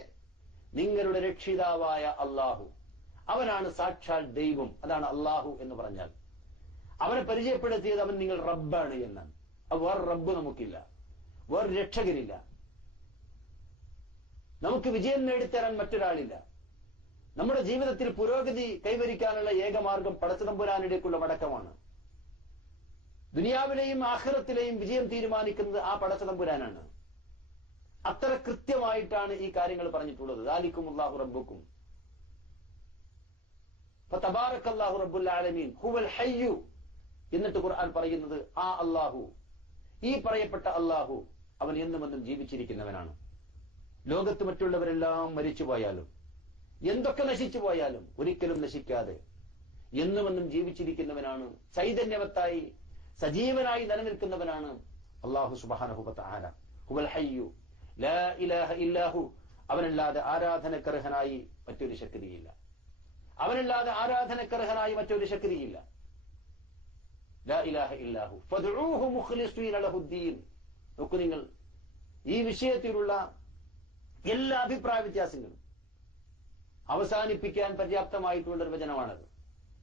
നിങ്ങളുടെ രക്ഷിതാവായ അല്ലാഹു. അവനാണ് സാക്ഷാൽ ദൈവം. അതാണ് അല്ലാഹു എന്ന് പറഞ്ഞാൽ. അവനെ പരിചയപ്പെടുത്തിയത് അവൻ നിങ്ങൾ റബ്ബാണ് എന്നാണ്. വേറെ റബ്ബ് നമുക്കില്ല, വേറെ രക്ഷകരില്ല, നമുക്ക് വിജയം നേടിത്തരാൻ മറ്റൊരാളില്ല. നമ്മുടെ ജീവിതത്തിൽ പുരോഗതി കൈവരിക്കാനുള്ള ഏകമാർഗം പടച്ചതമ്പുരാനിലേക്കുള്ള മടക്കമാണ്. ദുനിയാവിലെയും ആഖിറത്തിലെയും വിജയം തീരുമാനിക്കുന്നത് ആ പടച്ചതമ്പുരാനാണ്. അത്ര കൃത്യമായിട്ടാണ് ഈ കാര്യങ്ങൾ പറഞ്ഞിട്ടുള്ളത്. ദാലിക്കുമുല്ലാഹു റബ്ബുക്കും ഫതബാറകല്ലാഹു റബ്ബുൽ ആലമീൻ ഹുവൽ ഹയ്യു. എന്നിട്ട് ഖുർആൻ പറയുന്നത് ആ അല്ലാഹു, ഈ പറയപ്പെട്ട അല്ലാഹു, അവൻ എന്നുമെന്നും ജീവിച്ചിരിക്കുന്നവനാണ്. ലോകത്ത് മറ്റുള്ളവരെല്ലാം മരിച്ചുപോയാലും എന്തൊക്കെ നശിച്ചു പോയാലും ഒരിക്കലും നശിക്കാതെ എന്നുമെന്നും ജീവിച്ചിരിക്കുന്നവനാണ്. ചൈതന്യവത്തായി സജീവനായി നിലനിൽക്കുന്നവനാണ് അല്ലാഹു സുബ്ഹാനഹു വ തആല. ഹുവൽ ഹയ്യു ലാ ഇലാഹ ഇല്ലാഹു, അവനല്ലാതെ ആരാധനക്കർഹനായി മറ്റൊരു ശക്തിയില്ല. അവനല്ലാതെ ആരാധനക്കർഹനായി മറ്റൊരു ശക്തിയില്ല. ലാ ഇലാഹ ഇല്ലാഹു ഫദ്ഉഹു മുഖ്ലിസീന ലഹുദ്ദീൻ. നോക്കൂ നിങ്ങൾ, ഈ വിഷയത്തിലുള്ള എല്ലാ അഭിപ്രായ വ്യത്യാസങ്ങളും അവസാനിപ്പിക്കാൻ പര്യാപ്തമായിട്ടുള്ള ഒരു വചനമാണത്.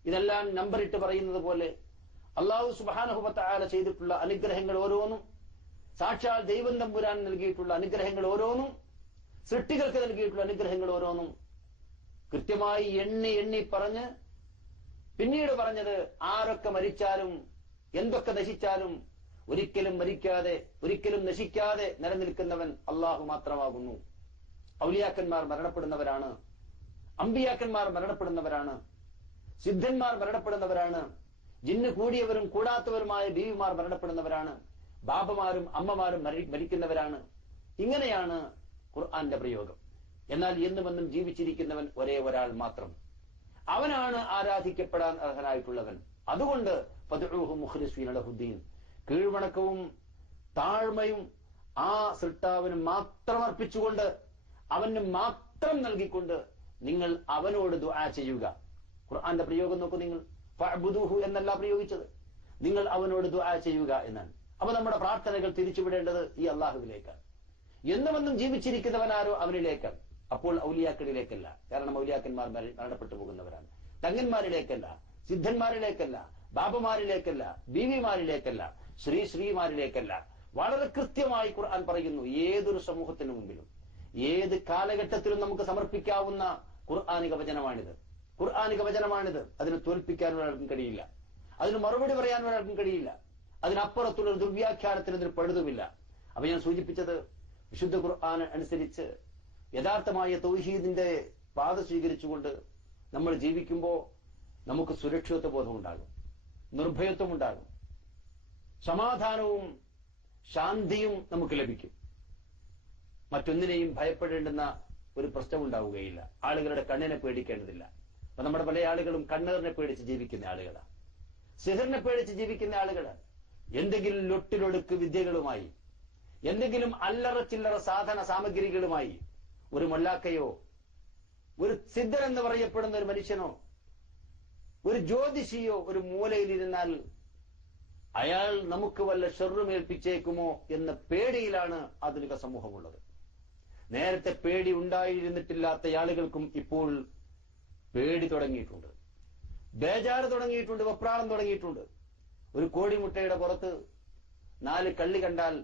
ഇതെല്ലാം നമ്പറിട്ട് പറയുന്നത് പോലെ അല്ലാഹു സുബ്ഹാനഹു വ തആല ചെയ്തിട്ടുള്ള അനുഗ്രഹങ്ങൾ ഓരോന്നും, സാക്ഷാൽ ദൈവം തമ്പുരാൻ നൽകിയിട്ടുള്ള അനുഗ്രഹങ്ങൾ ഓരോന്നും, സൃഷ്ടികൾക്ക് നൽകിയിട്ടുള്ള അനുഗ്രഹങ്ങൾ ഓരോന്നും കൃത്യമായി എണ്ണി എണ്ണി പറഞ്ഞ് പിന്നീട് പറഞ്ഞത് ആരൊക്കെ മരിച്ചാലും എന്തൊക്കെ നശിച്ചാലും ഒരിക്കലും മരിക്കാതെ ഒരിക്കലും നശിക്കാതെ നിലനിൽക്കുന്നവൻ അല്ലാഹു മാത്രമാകുന്നു. ഔലിയാക്കന്മാർ മരണപ്പെടുന്നവരാണ്, അമ്പിയാക്കന്മാർ മരണപ്പെടുന്നവരാണ്, സിദ്ധന്മാർ മരണപ്പെടുന്നവരാണ്, ജിന്ന് കൂടിയവരും കൂടാത്തവരുമായ ബീവിമാർ മരണപ്പെടുന്നവരാണ്, ബാബമാരും അമ്മമാരും മരിക്കുന്നവരാണ്. ഇങ്ങനെയാണ് ഖുർആന്റെ പ്രയോഗം. എന്നാൽ എന്നുമെന്നും ജീവിച്ചിരിക്കുന്നവൻ ഒരേ ഒരാൾ മാത്രം. അവനാണ് ആരാധിക്കപ്പെടാൻ അർഹനായിട്ടുള്ളവൻ. അതുകൊണ്ട് ഫദ്ഉഹു മുഖ്ലിസീന ലഹുദ്ദീൻ, കീഴ്വണക്കവും താഴ്മയും ആ സൃഷ്ടാവിന് മാത്രം അർപ്പിച്ചുകൊണ്ട്, അവന് മാത്രം നൽകിക്കൊണ്ട് നിങ്ങൾ അവനോട് ദുആ ചെയ്യുക. ഖുർആന്റെ പ്രയോഗം നോക്കൂ നിങ്ങൾ. ഫഅബ്ദുഹു എന്നല്ല പ്രയോഗിച്ചത്, നിങ്ങൾ അവനോട് ദുആ ചെയ്യുക എന്നാണ്. അപ്പൊ നമ്മുടെ പ്രാർത്ഥനകൾ തിരിച്ചുവിടേണ്ടത് ഈ അല്ലാഹുവിലേക്കാണ്. എന്നുമെന്നും ജീവിച്ചിരിക്കുന്നവനാരോ അവനിലേക്കാണ്. അപ്പോൾ ഔലിയാക്കളിലേക്കല്ല. കാരണം ഔലിയാക്കന്മാർ മരണപ്പെട്ടു പോകുന്നവരാണ്. തങ്ങന്മാരിലേക്കല്ല, സിദ്ധന്മാരിലേക്കല്ല, ബാബമാരിലേക്കല്ല, ബീവിമാരിലേക്കല്ല, ശ്രീമാരിലേക്കല്ല. വളരെ കൃത്യമായി ഖുർആൻ പറയുന്നു. ഏതൊരു സമൂഹത്തിന് മുമ്പിലും ഏത് കാലഘട്ടത്തിലും നമുക്ക് സമർപ്പിക്കാവുന്ന ഖുർആനിക വചനമാണിത്. ഖുർആനിക വചനമാണിത്. അതിന് തോൽപ്പിക്കാൻ ഒരാൾക്കും കഴിയില്ല, അതിന് മറുപടി പറയാൻ ഒരാൾക്കും കഴിയില്ല, അതിനപ്പുറത്തുള്ള ഒരു ദുർവ്യാഖ്യാനത്തിന് ഇതിന് പഴുതുമില്ല. അപ്പൊ ഞാൻ സൂചിപ്പിച്ചത്, വിശുദ്ധ ഖുർആൻ അനുസരിച്ച് യഥാർത്ഥമായ തൗഹീദിന്റെ പാത സ്വീകരിച്ചുകൊണ്ട് നമ്മൾ ജീവിക്കുമ്പോൾ നമുക്ക് സുരക്ഷിതത്വ ബോധമുണ്ടാകും, നിർഭയത്വം ഉണ്ടാകും, സമാധാനവും ശാന്തിയും നമുക്ക് ലഭിക്കും. മറ്റൊന്നിനെയും ഭയപ്പെടേണ്ടുന്ന ഒരു പ്രശ്നമുണ്ടാവുകയില്ല. ആളുകളുടെ കണ്ണിനെ പേടിക്കേണ്ടതില്ല. അപ്പൊ നമ്മുടെ പല ആളുകളും കണ്ണീറിനെ പേടിച്ച് ജീവിക്കുന്ന ആളുകളാണ്, സിഹറിനെ പേടിച്ച് ജീവിക്കുന്ന ആളുകളാണ്. എന്തെങ്കിലും ലൊട്ടിലൊടുക്ക് വിദ്യകളുമായി, എന്തെങ്കിലും അല്ലറ ചില്ലറ സാധന സാമഗ്രികളുമായി ഒരു മൊല്ലാക്കയോ ഒരു സിദ്ധർ എന്ന് പറയപ്പെടുന്ന ഒരു മനുഷ്യനോ ഒരു ജ്യോതിഷിയോ ഒരു മൂലയിലിരുന്നാൽ അയാൾ നമുക്ക് വല്ല ഷെറുമേൽപ്പിച്ചേക്കുമോ എന്ന പേടിയിലാണ് ആധുനിക സമൂഹമുള്ളത്. നേരത്തെ പേടി ഉണ്ടായിരുന്നിട്ടില്ലാത്ത ആളുകൾക്കും ഇപ്പോൾ പേടി തുടങ്ങിയിട്ടുണ്ട്, ബേജാറ് തുടങ്ങിയിട്ടുണ്ട്, വെപ്രാളം തുടങ്ങിയിട്ടുണ്ട്. ഒരു കോടിമുട്ടയുടെ പുറത്ത് 4 കള്ളി കണ്ടാൽ,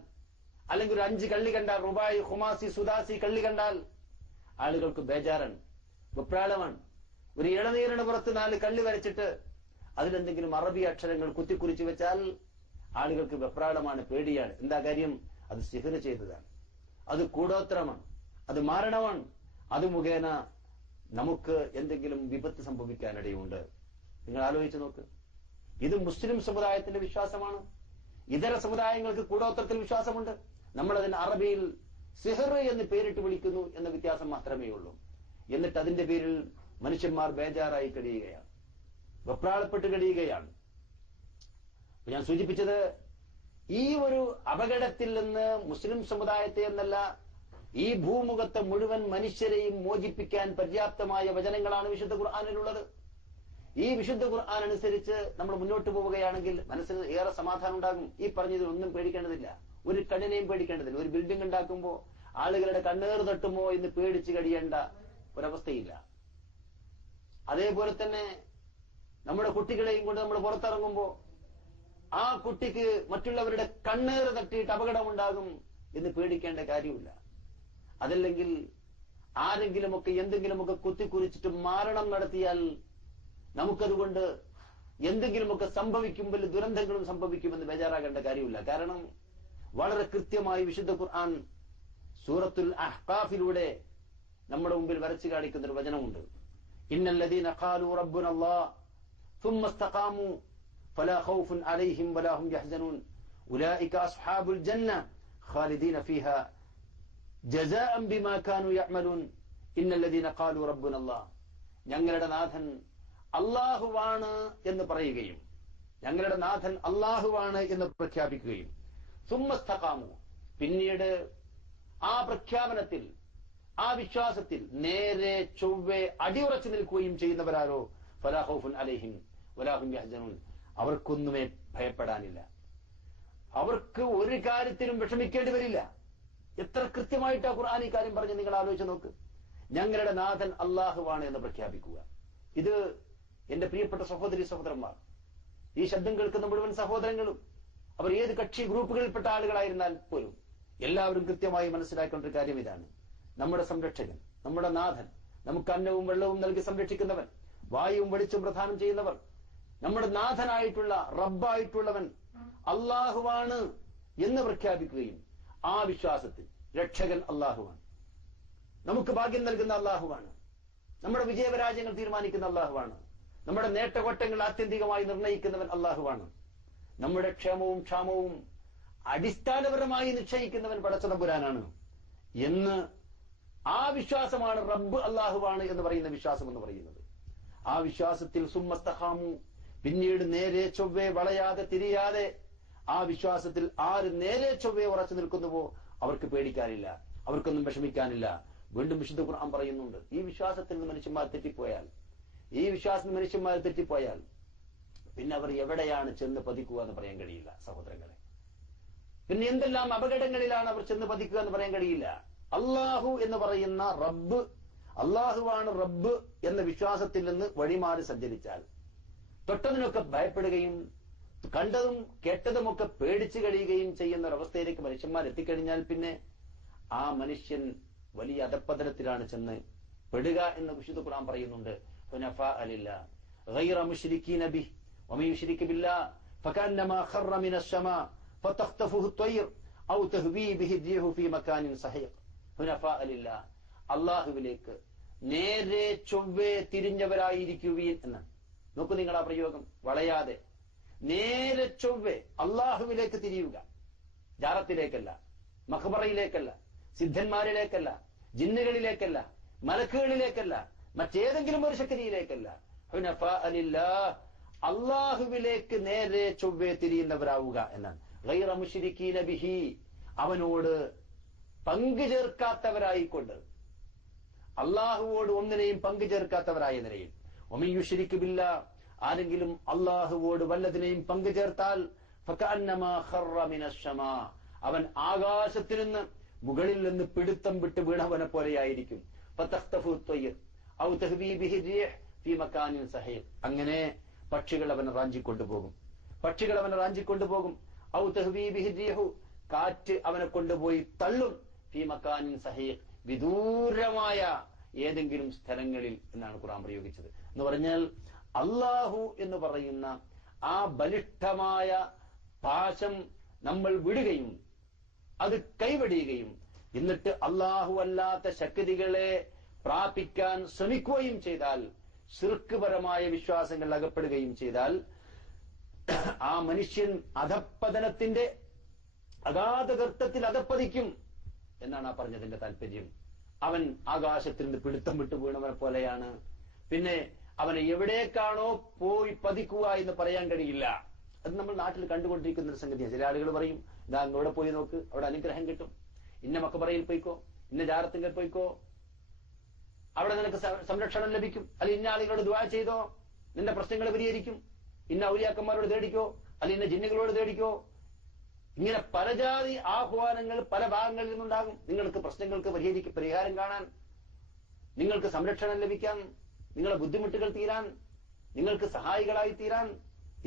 അല്ലെങ്കിൽ ഒരു 5 കള്ളി കണ്ടാൽ, റുബായി, ഖുമാസി, സുദാസി കള്ളി കണ്ടാൽ ആളുകൾക്ക് ബേജാറാണ്, വെപ്രാളമാണ്. ഒരു ഇളനീരിന് പുറത്ത് 4 കള്ളി വരച്ചിട്ട് അതിലെന്തെങ്കിലും അറബി അക്ഷരങ്ങൾ കുത്തിക്കുറിച്ച് വെച്ചാൽ ആളുകൾക്ക് വെപ്രാളമാണ്, പേടിയാണ്. എന്താ കാര്യം? അത് സിഹ്ർ ചെയ്തതാണ്, അത് കൂടോത്രമാണ്, അത് മാരണമാണ്. അത് മുഖേന നമുക്ക് എന്തെങ്കിലും വിപത്ത് സംഭവിക്കാനിടയുണ്ട്. നിങ്ങൾ ആലോചിച്ച് നോക്ക്. ഇത് മുസ്ലിം സമുദായത്തിന്റെ വിശ്വാസമാണ്. ഇതര സമുദായങ്ങൾക്ക് കൂടോത്രത്തിൽ വിശ്വാസമുണ്ട്. നമ്മളതിന് അറബിയിൽ സിഹർ എന്ന് പേരിട്ട് വിളിക്കുന്നു എന്ന വ്യത്യാസം മാത്രമേ ഉള്ളൂ. എന്നിട്ട് അതിന്റെ പേരിൽ മനുഷ്യന്മാർ ബേജാറായി കഴിയുകയാണ്, വെപ്രാളപ്പെട്ട് കഴിയുകയാണ്. ഞാൻ സൂചിപ്പിച്ചത്, ഈ ഒരു അപകടത്തിൽ നിന്ന് മുസ്ലിം സമുദായത്തെ എന്നല്ല, ഈ ഭൂമുഖത്തെ മുഴുവൻ മനുഷ്യരെയും മോചിപ്പിക്കാൻ പര്യാപ്തമായ വചനങ്ങളാണ് വിശുദ്ധ ഖുർആനിലുള്ളത്. ഈ വിശുദ്ധ ഖുർആൻ അനുസരിച്ച് നമ്മൾ മുന്നോട്ട് പോവുകയാണെങ്കിൽ മനസ്സിന് ഏറെ സമാധാനം ഉണ്ടാകും. ഈ പറഞ്ഞതിലൊന്നും പേടിക്കേണ്ടതില്ല, ഒരു കണ്ണിനെയും പേടിക്കേണ്ടതില്ല. ഒരു ബിൽഡിംഗ് ഉണ്ടാക്കുമ്പോൾ ആളുകളുടെ കണ്ണേറ് തട്ടുമോ എന്ന് പേടിച്ച് കഴിയേണ്ട ഒരവസ്ഥയില്ല. അതേപോലെ തന്നെ നമ്മുടെ കുട്ടികളെയും കൊണ്ട് നമ്മൾ പുറത്തിറങ്ങുമ്പോൾ ആ കുട്ടിക്ക് മറ്റുള്ളവരുടെ കണ്ണേറ് തട്ടിയിട്ട് അപകടമുണ്ടാകും എന്ന് പേടിക്കേണ്ട കാര്യമില്ല. അതല്ലെങ്കിൽ ആരെങ്കിലുമൊക്കെ എന്തെങ്കിലുമൊക്കെ കുത്തിക്കുറിച്ചിട്ട് മാരണം നടത്തിയാൽ നമുക്കതുകൊണ്ട് എന്തെങ്കിലുമൊക്കെ സംഭവിക്കും, വലിയ ദുരന്തങ്ങളും സംഭവിക്കുമെന്ന് ബേജാറാകേണ്ട കാര്യമില്ല. കാരണം വളരെ കൃത്യമായി വിശുദ്ധ ഖുർആൻ സൂറത്തുൽ അഹ്ഖാഫിലൂടെ നമ്മുടെ മുമ്പിൽ വരച്ചു കാണിക്കുന്ന ഒരു വചനമുണ്ട്. ഇന്നല്ലദീന ഖാലൂ റബ്ബുനല്ലാഹ് ثم استقاموا فلا خوف عليهم ولا هم يحزنون أولئك أصحاب الجنة خالدين فيها جزاء بما كانوا يعملون إن الذين قالوا ربنا الله. ഞങ്ങളുടെ നാഥൻ അല്ലാഹുവാണ് എന്ന് പറയുകയും ഞങ്ങളുടെ നാഥൻ അല്ലാഹുവാണ് എന്ന് പ്രഖ്യാപിക്കുകയും ثم استقاموا, പിന്നീട് ആ പ്രഖ്യാപനത്തിൽ, ആ വിശ്വാസത്തിൽ നേരെ ചൊവ്വെ അടിയുറച്ചു നിൽക്കുകയും ചെയ്യുന്നവരാരോ ഫലാ ഖൗഫുൻ അലൈഹിം വലാ ഹും യഹ്സനൂൻ, അവർക്കൊന്നുമേ ഭയപ്പെടാനില്ല, അവർക്ക് ഒരു കാര്യത്തിലും വിഷമിക്കേണ്ടി വരില്ല. എത്ര കൃത്യമായിട്ടാ ഖുർആൻ ഈ കാര്യം പറഞ്ഞ് നിങ്ങൾ ആലോചിച്ച് നോക്ക്. ഞങ്ങളുടെ നാഥൻ അല്ലാഹുവാണ് എന്ന് പ്രഖ്യാപിക്കുക. ഇത് എന്റെ പ്രിയപ്പെട്ട സഹോദരി സഹോദരന്മാർ, ഈ ശബ്ദം കേൾക്കുന്ന മുഴുവൻ സഹോദരങ്ങളും അവർ ഏത് കക്ഷി ഗ്രൂപ്പുകളിൽപ്പെട്ട ആളുകളായിരുന്നാൽ പോലും എല്ലാവരും കൃത്യമായി മനസ്സിലാക്കേണ്ട ഒരു കാര്യം ഇതാണ്. നമ്മുടെ സംരക്ഷകൻ, നമ്മുടെ നാഥൻ, നമുക്ക് അന്നവും വെള്ളവും നൽകി സംരക്ഷിക്കുന്നവൻ, വായുവും വെളിച്ചവും പ്രദാനം ചെയ്യുന്നവർ, നമ്മുടെ നാഥനായിട്ടുള്ള റബ്ബായിട്ടുള്ളവൻ അല്ലാഹുവാണ് എന്ന് പ്രഖ്യാപിക്കുകയും ആ വിശ്വാസത്തിൽ രക്ഷകൻ അല്ലാഹുവാണ്, നമുക്ക് ഭാഗ്യം നൽകുന്ന അല്ലാഹുവാണ്, നമ്മുടെ വിജയപരാജയങ്ങൾ തീരുമാനിക്കുന്ന അല്ലാഹുവാണ്, നമ്മുടെ നേട്ടകോട്ടങ്ങൾ ആത്യന്തികമായി നിർണയിക്കുന്നവൻ അല്ലാഹുവാണ്, നമ്മുടെ ക്ഷേമവും ക്ഷാമവും അടിസ്ഥാനപരമായി നിശ്ചയിക്കുന്നവൻ പടച്ചതമ്പുരാനാണ് എന്ന് ആ വിശ്വാസമാണ് റബ്ബ് അല്ലാഹുവാണ് എന്ന് പറയുന്ന വിശ്വാസം എന്ന് പറയുന്നത്. ആ വിശ്വാസത്തിൽ സുമ്മസ്തഖാമു, പിന്നീട് നേരെ ചൊവ്വെ വളയാതെ തിരിയാതെ ആ വിശ്വാസത്തിൽ ആര് നേരെ ചൊവ്വെ ഉറച്ചു നിൽക്കുന്നുവോ അവർക്ക് പേടിക്കാനില്ല, അവർക്കൊന്നും വിഷമിക്കാനില്ല. വീണ്ടും വിശുദ്ധ ഖുർആൻ പറയുന്നുണ്ട്, ഈ വിശ്വാസത്തിൽ നിന്ന് മനുഷ്യന്മാർ തെറ്റിപ്പോയാൽ, ഈ വിശ്വാസത്തിൽ മനുഷ്യന്മാർ തെറ്റിപ്പോയാൽ പിന്നെ അവർ എവിടെയാണ് ചെന്ന് പതിക്കുക എന്ന് പറയാൻ കഴിയില്ല സഹോദരങ്ങളെ. പിന്നെ എന്തെല്ലാം അപകടങ്ങളിലാണ് അവർ ചെന്ന് പതിക്കുക എന്ന് പറയാൻ കഴിയില്ല. അല്ലാഹു എന്ന് പറയുന്ന റബ്ബ്, അല്ലാഹുവാണ് റബ്ബ് എന്ന വിശ്വാസത്തിൽ നിന്ന് വഴിമാറി സഞ്ചരിച്ചാൽ, തൊട്ടതിനൊക്കെ ഭയപ്പെടുകയും കണ്ടതും കേട്ടതുമൊക്കെ പേടിച്ചു കഴിയുകയും ചെയ്യുന്ന ഒരവസ്ഥയിലേക്ക് മനുഷ്യന്മാർ എത്തിക്കഴിഞ്ഞാൽ പിന്നെ ആ മനുഷ്യൻ വലിയ അധപ്പതനത്തിലാണ് ചെന്ന് പെടുക എന്ന് വിശുദ്ധ ഖുർആൻ പറയുന്നുണ്ട്. غير مشركين به ومن يشرك بالله فكأنما خر من السماء فتخطفه الطير أو تهوي به الريح في مكان سحيق. حنفاء لله, അല്ലാഹുവിലേക്ക് നേരെ ചൊവ്വേ തിരിഞ്ഞവരായിരിക്കുകയും എന്ന് നോക്കൂ. നിങ്ങൾ ആ പ്രയോഗം വളയാതെ നേരെ ചൊവ്വേ അല്ലാഹുവിലേക്ക് തിരിയുക. ജാറത്തിലേക്കല്ല, മഖ്ബറയിലേക്കല്ല, സിദ്ധന്മാരിലേക്കല്ല, ജിന്നുകളിലേക്കല്ല, മലക്കുകളിലേക്കല്ല, മറ്റേതെങ്കിലും ഒരു ശക്തിയിലേക്കല്ല. അല്ലാഹുവിലേക്ക് നേരെ ചൊവ്വേ തിരിയുന്നവരാവുക എന്നാണ്. ഗൈറ മുശ്രിക്കീന ബിഹി, അവനോട് പങ്കു ചേർക്കാത്തവരായിക്കൊണ്ട്, അല്ലാഹുവോട് ഒന്നിനെയും പങ്കു ചേർക്കാത്തവരായ നിലയിൽ. വമൻ യുശ്രിക് ബില്ലാഹ്, ആരെങ്കിലും അല്ലാഹുവോട് വല്ലതിനെയും പങ്കു ചേർത്താൽ ഫകഅന്നമാ ഖറ മിനശ് ശമാ, അവൻ ആകാശത്തിൽ നിന്ന് മുകളിൽ നിന്ന് പിടുത്തം വിട്ട് വീണവനെ പോലെയായിരിക്കും. ഫതഖ്തഫു ത്വയ്ർ ഔ തഹ്വീ ബിഹി റീഹ് ഫീ മകാനിൻ സഹീഖ്, അങ്ങനെ പക്ഷികൾ അവനെ റാഞ്ചിക്കൊണ്ടുപോകും, പക്ഷികൾ അവനെ റാഞ്ചിക്കൊണ്ടുപോകും. ഔ തഹ്വീ ബിഹി റീഹു, കാറ്റ് അവനെ കൊണ്ടുപോയി തള്ളും. ഫീ മകാനിൻ സഹീഖ്, വിദൂരമായ ഏതെങ്കിലും സ്ഥലങ്ങളിൽ എന്നാണ് ഖുർആൻ പ്രയോഗിച്ചത്. എന്ന് പറഞ്ഞാൽ അല്ലാഹു എന്ന് പറയുന്ന ആ ബലിഷ്ഠമായ പാശം നമ്മൾ വിടുകയും അത് കൈവടിയുകയും എന്നിട്ട് അല്ലാഹു അല്ലാത്ത ശക്തികളെ പ്രാപിക്കാൻ ശ്രമിക്കുകയും ചെയ്താൽ, ശിർക്ക്പരമായ വിശ്വാസങ്ങൾ അകപ്പെടുകയും ചെയ്താൽ, ആ മനുഷ്യൻ അധപ്പതനത്തിന്റെ അഗാധ ഗർത്തത്തിൽ അധപ്പതിക്കും എന്നാണ് ആ പറഞ്ഞതിന്റെ താല്പര്യം. അവൻ ആകാശത്തിൽ നിന്ന് പിടുത്തം വിട്ടു വീണവനെ പോലെയാണ്. പിന്നെ അവനെ എവിടേക്കാണോ പോയി പതിക്കുക എന്ന് പറയാൻ കഴിയില്ല. അത് നമ്മൾ നാട്ടിൽ കണ്ടുകൊണ്ടിരിക്കുന്ന ഒരു സംഗതിയാണ്. ചില ആളുകൾ പറയും, ഇതാ അങ്ങോട്ട് പോയി നോക്ക്, അവിടെ അനുഗ്രഹം കിട്ടും, ഇന്ന മക്കബറയിൽ പോയിക്കോ, ഇന്ന ജാറത്തിങ്കൽ പോയിക്കോ, അവിടെ നിനക്ക് സംരക്ഷണം ലഭിക്കും, അല്ല ഇന്ന ആളുകളോട് ദുആ ചെയ്തോ, നിന്റെ പ്രശ്നങ്ങൾ പരിഹരിക്കും, ഇന്ന ഔലിയാക്കന്മാരോട് തേടിക്കോ, അല്ല ഇന്ന ജിന്നുകളോട് തേടിക്കോ. ഇങ്ങനെ പലജാതി ആഹ്വാനങ്ങൾ പല ഭാഗങ്ങളിൽ നിന്നുണ്ടാകും. നിങ്ങൾക്ക് പ്രശ്നങ്ങൾക്ക് പരിഹാരം കാണാൻ, നിങ്ങൾക്ക് സംരക്ഷണം ലഭിക്കാൻ, നിങ്ങളുടെ ബുദ്ധിമുട്ടുകൾ തീരാൻ, നിങ്ങൾക്ക് സഹായികളായി തീരാൻ.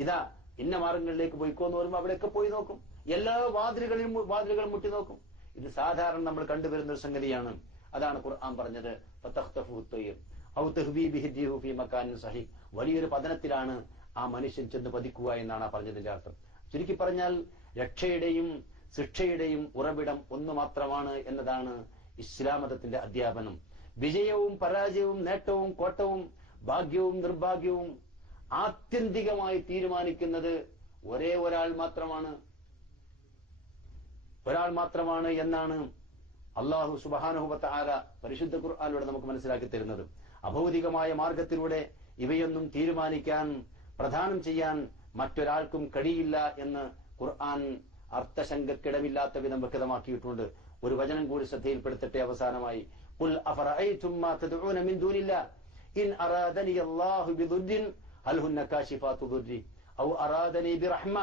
ഇതാ ഇന്ന മാർഗങ്ങളിലേക്ക് പോയിക്കോ എന്ന് പറയുമ്പോൾ അവിടെയൊക്കെ പോയി നോക്കും, എല്ലാ വാതിലുകളും മുട്ടി നോക്കും. ഇത് സാധാരണ നമ്മൾ കണ്ടുവരുന്ന ഒരു സംഗതിയാണ്. അതാണ് ഖുർആൻ പറഞ്ഞത്, വലിയൊരു പതനത്തിലാണ് ആ മനുഷ്യൻ ചെന്ന് പതിക്കുക എന്നാണ് ആ പറഞ്ഞതിന്റെ അർത്ഥം. ചുരുക്കി പറഞ്ഞാൽ രക്ഷയുടെയും ശിക്ഷയുടെയും ഉറവിടം ഒന്ന് മാത്രമാണ് എന്നതാണ് ഇസ്ലാം മതത്തിന്റെ അധ്യാപനം. വിജയവും പരാജയവും നേട്ടവും കോട്ടവും ഭാഗ്യവും നിർഭാഗ്യവും ആത്യന്തികമായി തീരുമാനിക്കുന്നത് ഒരാൾ മാത്രമാണ് എന്നാണ് അല്ലാഹു സുബ്ഹാനഹു വ തആല പരിശുദ്ധ ഖുർആനിലൂടെ നമുക്ക് മനസ്സിലാക്കി തരുന്നത്. അഭൗതികമായ മാർഗത്തിലൂടെ ഇവയൊന്നും തീരുമാനിക്കാൻ, പ്രദാനം ചെയ്യാൻ മറ്റൊരാൾക്കും കഴിയില്ല എന്ന് ഖുർആൻ അർത്ഥശങ്കക്കിടമില്ലാത്ത വിധം വ്യക്തമാക്കിയിട്ടുണ്ട്. ഒരു വചനം കൂടി ശ്രദ്ധയിൽപ്പെടുത്തട്ടെ അവസാനമായി. ഖുൽ അഫറഅയ്തും മാ തദ്ഊന മിൻ ദൂനില്ലാഹ് ഇൻ അറാദനി അല്ലാഹു ബിദുർരിൻ ഹൽ ഹുന്ന കാശിഫാതു ദുർരി ഔ അറാദനി ബിറഹ്മ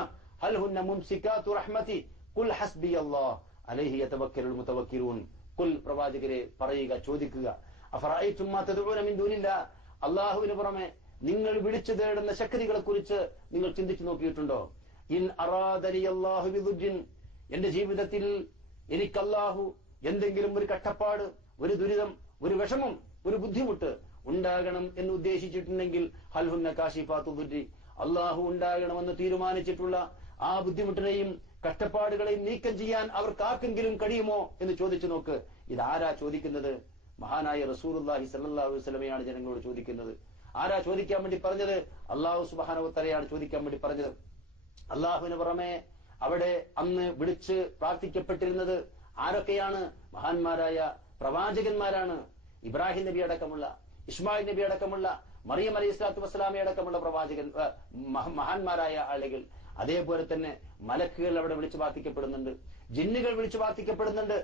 ഹൽ ഹുന്ന മുംസികാതു റഹ്മതി ഖുൽ ഹസ്ബിയല്ലാഹ് അലൈഹി യതവക്കലുൽ മുതവക്കിലൂൻ. ഖുൽ പ്രവാചകരെ പറയുക, ചോദിക്കുക, അഫറഅയ്തും മാ തദ്ഊന മിൻ ദൂനില്ലാഹ്, അല്ലാഹുവിന് പുറമെ നിങ്ങൾ വിളിച്ചു തേടുന്ന ശക്തികളെ കുറിച്ച് നിങ്ങൾ ചിന്തിച്ചു നോക്കിയിട്ടുണ്ടോ? ഇൻ അറാദനി അല്ലാഹു ബിദുർരിൻ, എന്റെ ജീവിതത്തിൽ എനിക്ക് അല്ലാഹു എന്തെങ്കിലും ഒരു കഷ്ടപ്പാട്, ഒരു ദുരിതം, ഒരു വിഷമം, ഒരു ബുദ്ധിമുട്ട് ഉണ്ടാകണം എന്ന് ഉദ്ദേശിച്ചിട്ടുണ്ടെങ്കിൽ ഹൽ ഹുന്ന കാശിഫാതു ദുർരി, അല്ലാഹു ഉണ്ടാകണമെന്ന് തീരുമാനിച്ചിട്ടുള്ള ആ ബുദ്ധിമുട്ടിനെയും കഷ്ടപ്പാടുകളെയും നീക്കം ചെയ്യാൻ അവർക്ക് ആർക്കെങ്കിലും കഴിയുമോ എന്ന് ചോദിച്ചു നോക്ക്. ഇതാരാ ചോദിക്കുന്നത്? മഹാനായ റസൂലുള്ളാഹി സ്വല്ലല്ലാഹു അലൈഹി വസല്ലമയാണ് ജനങ്ങളോട് ചോദിക്കുന്നത്. ആരാ ചോദിക്കാൻ വേണ്ടി പറഞ്ഞത്? അല്ലാഹു സുബ്ഹാനഹു വ തആലയാണ് ചോദിക്കാൻ വേണ്ടി പറഞ്ഞത്. അല്ലാഹുവിന് പുറമെ അവിടെ അന്ന് വിളിച്ച് പ്രാർത്ഥിക്കപ്പെട്ടിരുന്നത് ആരൊക്കെയാണ്? മഹാന്മാരായ പ്രവാചകന്മാരാണ്. ഇബ്രാഹിം നബി അടക്കമുള്ള, ഇസ്മായിൽ നബി അടക്കമുള്ള, മറിയം അലൈഹി സ്വലാത്തു വസ്സലാമി അടക്കമുള്ള മഹാന്മാരായ ആളുകൾ. അതേപോലെ തന്നെ മലക്കുകൾ അവിടെ വിളിച്ചു പ്രാർത്ഥിക്കപ്പെടുന്നുണ്ട്, ജിന്നുകൾ വിളിച്ചു പ്രാർത്ഥിക്കപ്പെടുന്നുണ്ട്.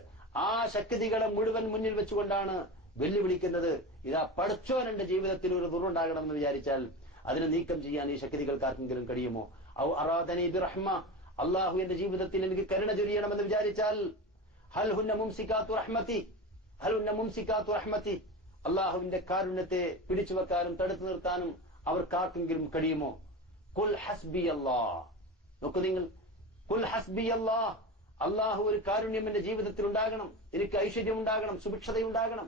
ആ ശക്തികളെ മുഴുവൻ മുന്നിൽ വെച്ചുകൊണ്ടാണ് വെല്ലുവിളിക്കുന്നത്. ഇതാ പടച്ചോൻ എന്റെ ജീവിതത്തിൽ ഒരു ദുർവുണ്ടാകണമെന്ന് വിചാരിച്ചാൽ അതിനെ നീക്കം ചെയ്യാൻ ഈ ശക്തികൾക്ക് ആർക്കെങ്കിലും കഴിയുമോ? ഔ അറാദനി ബിറഹ്മ, അല്ലാഹു എന്റെ ജീവിതത്തിൽ എനിക്ക് കരുണ ചൊരിയണമെന്ന് വിചാരിച്ചാൽ ഹൽ ഹുന്ന മുംസികാതു റഹ്മതി, ഹൽ ഹുന്ന മുംസികാതു റഹ്മതി, അല്ലാഹുവിന്റെ കാരുണ്യത്തെ പിടിച്ചു വെക്കാനും തടുത്തു നിർത്താനും അവർക്കാർക്കെങ്കിലും കഴിയുമോ? ഖുൽ ഹസ്ബിയല്ലാഹ്, നോക്കൂ നിങ്ങൾ, ഖുൽ ഹസ്ബിയല്ലാഹ്, അല്ലാഹു ഒരു കാരുണ്യം എന്റെ ജീവിതത്തിൽ ഉണ്ടാകണം, എനിക്ക് ഐശ്വര്യം ഉണ്ടാകണം, സുഭിക്ഷതയുണ്ടാകണം,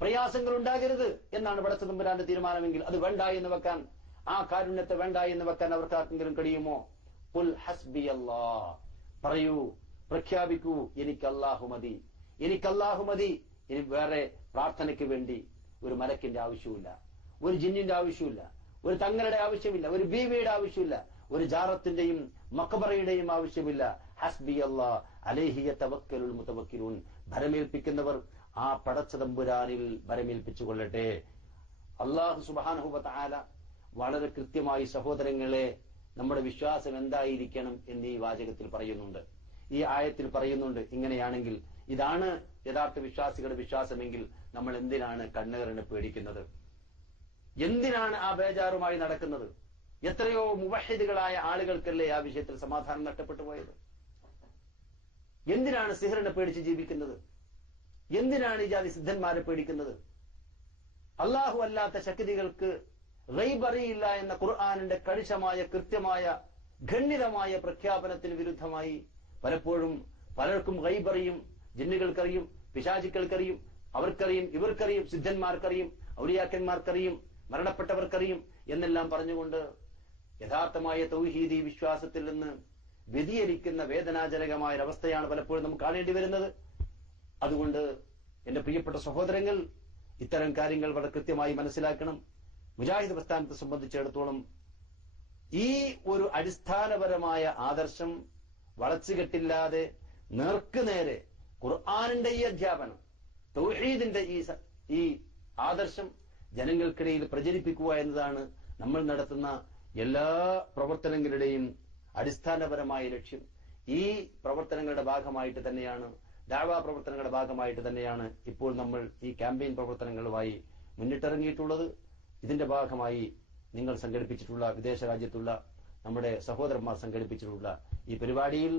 പ്രയാസങ്ങൾ ഉണ്ടാകരുത് എന്നാണ് പടച്ച തമ്പുരാന്റെ തീരുമാനമെങ്കിൽ അത് വേണ്ട എന്ന് വെക്കാൻ, ആ കാരുണ്യത്തെ വേണ്ട എന്ന് വെക്കാൻ അവർക്കാർക്കെങ്കിലും കഴിയുമോ? ഖുൽ ഹസ്ബിയല്ലാഹ്, പറയൂ, പ്രഖ്യാപിക്കൂ, എനിക്ക് അല്ലാഹു മതി, എനിക്ക് അല്ലാഹു മതി. ഇനി വേറെ പ്രാർത്ഥനയ്ക്ക് വേണ്ടി ഒരു മലക്കിന്റെ ആവശ്യമില്ല, ഒരു ജിന്നിന്റെ ആവശ്യമില്ല, ഒരു തങ്ങളുടെ ആവശ്യമില്ല, ഒരു ബീവിയുടെ ആവശ്യമില്ല, ഒരു ജാറത്തിന്റെയും മഖബറയുടെയും ആവശ്യമില്ല. ഹസ്ബി അല്ലാഹ് അലൈഹി യതവക്കലുൽ മുതവക്കിലൂൻ, ഭരമേൽപ്പിക്കുന്നവർ ആ പടച്ച തമ്പുരാനിൽ ഭരമേൽപ്പിച്ചു കൊള്ളട്ടെ. അല്ലാഹു സുബ്ഹാനഹു വ തആല വളരെ കൃത്യമായി സഹോദരങ്ങളെ നമ്മുടെ വിശ്വാസം എന്തായിരിക്കണം എന്ന് ഈ വാചകത്തിൽ പറയുന്നുണ്ട്, ഈ ആയത്തിൽ പറയുന്നുണ്ട്. ഇങ്ങനെയാണെങ്കിൽ ഇതാണ് യഥാർത്ഥ വിശ്വാസികളുടെ വിശ്വാസമെങ്കിൽ നമ്മൾ എന്തിനാണ് കണ്ണേറിന് പേടിക്കുന്നത്? എന്തിനാണ് ആ ബേജാറുമായി നടക്കുന്നത്? എത്രയോ മുവഹിദുകളായ ആളുകൾക്കല്ലേ ആ വിഷയത്തിൽ സമാധാനം നഷ്ടപ്പെട്ടു പോയത്? എന്തിനാണ് സിഹറിനെ പേടിച്ച് ജീവിക്കുന്നത്? എന്തിനാണ് ഈ ജാതി സിദ്ധന്മാരെ പേടിക്കുന്നത്? അല്ലാഹു അല്ലാത്ത ശക്തികൾക്ക് ഗൈബ് അറിയില്ല എന്ന ഖുർആനിന്റെ കണിശമായ, കൃത്യമായ, ഖണ്ഡിതമായ പ്രഖ്യാപനത്തിന് വിരുദ്ധമായി പലപ്പോഴും പലർക്കും ഗൈബ് അറിയും, ജിന്നുകൾക്കറിയും, പിശാചുക്കൾക്കറിയും, അവർക്കറിയും, ഇവർക്കറിയും, സിദ്ധന്മാർക്കറിയും, ഔലിയാക്കന്മാർക്കറിയും, മരണപ്പെട്ടവർക്കറിയും എന്നെല്ലാം പറഞ്ഞുകൊണ്ട് യഥാർത്ഥമായ തൗഹീദി വിശ്വാസത്തിൽ നിന്ന് വ്യതിചലിക്കുന്ന വേദനാജനകമായ ഒരവസ്ഥയാണ് പലപ്പോഴും നമുക്ക് കാണേണ്ടി വരുന്നത്. അതുകൊണ്ട് എന്റെ പ്രിയപ്പെട്ട സഹോദരങ്ങൾ, ഇത്തരം കാര്യങ്ങൾ വളരെ കൃത്യമായി മനസ്സിലാക്കണം. മുജാഹിദ് പ്രസ്ഥാനത്തെ സംബന്ധിച്ചിടത്തോളം ഈ ഒരു അടിസ്ഥാനപരമായ ആദർശം വളച്ചുകെട്ടില്ലാതെ നേർക്കുനേരെ ഖുർആനിന്റെ ഈ അധ്യാപനം, തൗഹീദിന്റെ ഈ ആദർശം ജനങ്ങൾക്കിടയിൽ പ്രചരിപ്പിക്കുക എന്നതാണ് നമ്മൾ നടത്തുന്ന എല്ലാ പ്രവർത്തനങ്ങളുടെയും അടിസ്ഥാനപരമായ ലക്ഷ്യം. ഈ പ്രവർത്തനങ്ങളുടെ ഭാഗമായിട്ട് തന്നെയാണ്, ദഅവാ പ്രവർത്തനങ്ങളുടെ ഭാഗമായിട്ട് തന്നെയാണ് ഇപ്പോൾ നമ്മൾ ഈ ക്യാമ്പയിൻ പ്രവർത്തനങ്ങളുമായി മുന്നിട്ടിറങ്ങിയിട്ടുള്ളത്. ഇതിന്റെ ഭാഗമായി നിങ്ങൾ സംഘടിപ്പിച്ചിട്ടുള്ള, വിദേശ രാജ്യത്തുള്ള നമ്മുടെ സഹോദരന്മാർ സംഘടിപ്പിച്ചിട്ടുള്ള ഈ പരിപാടിയിൽ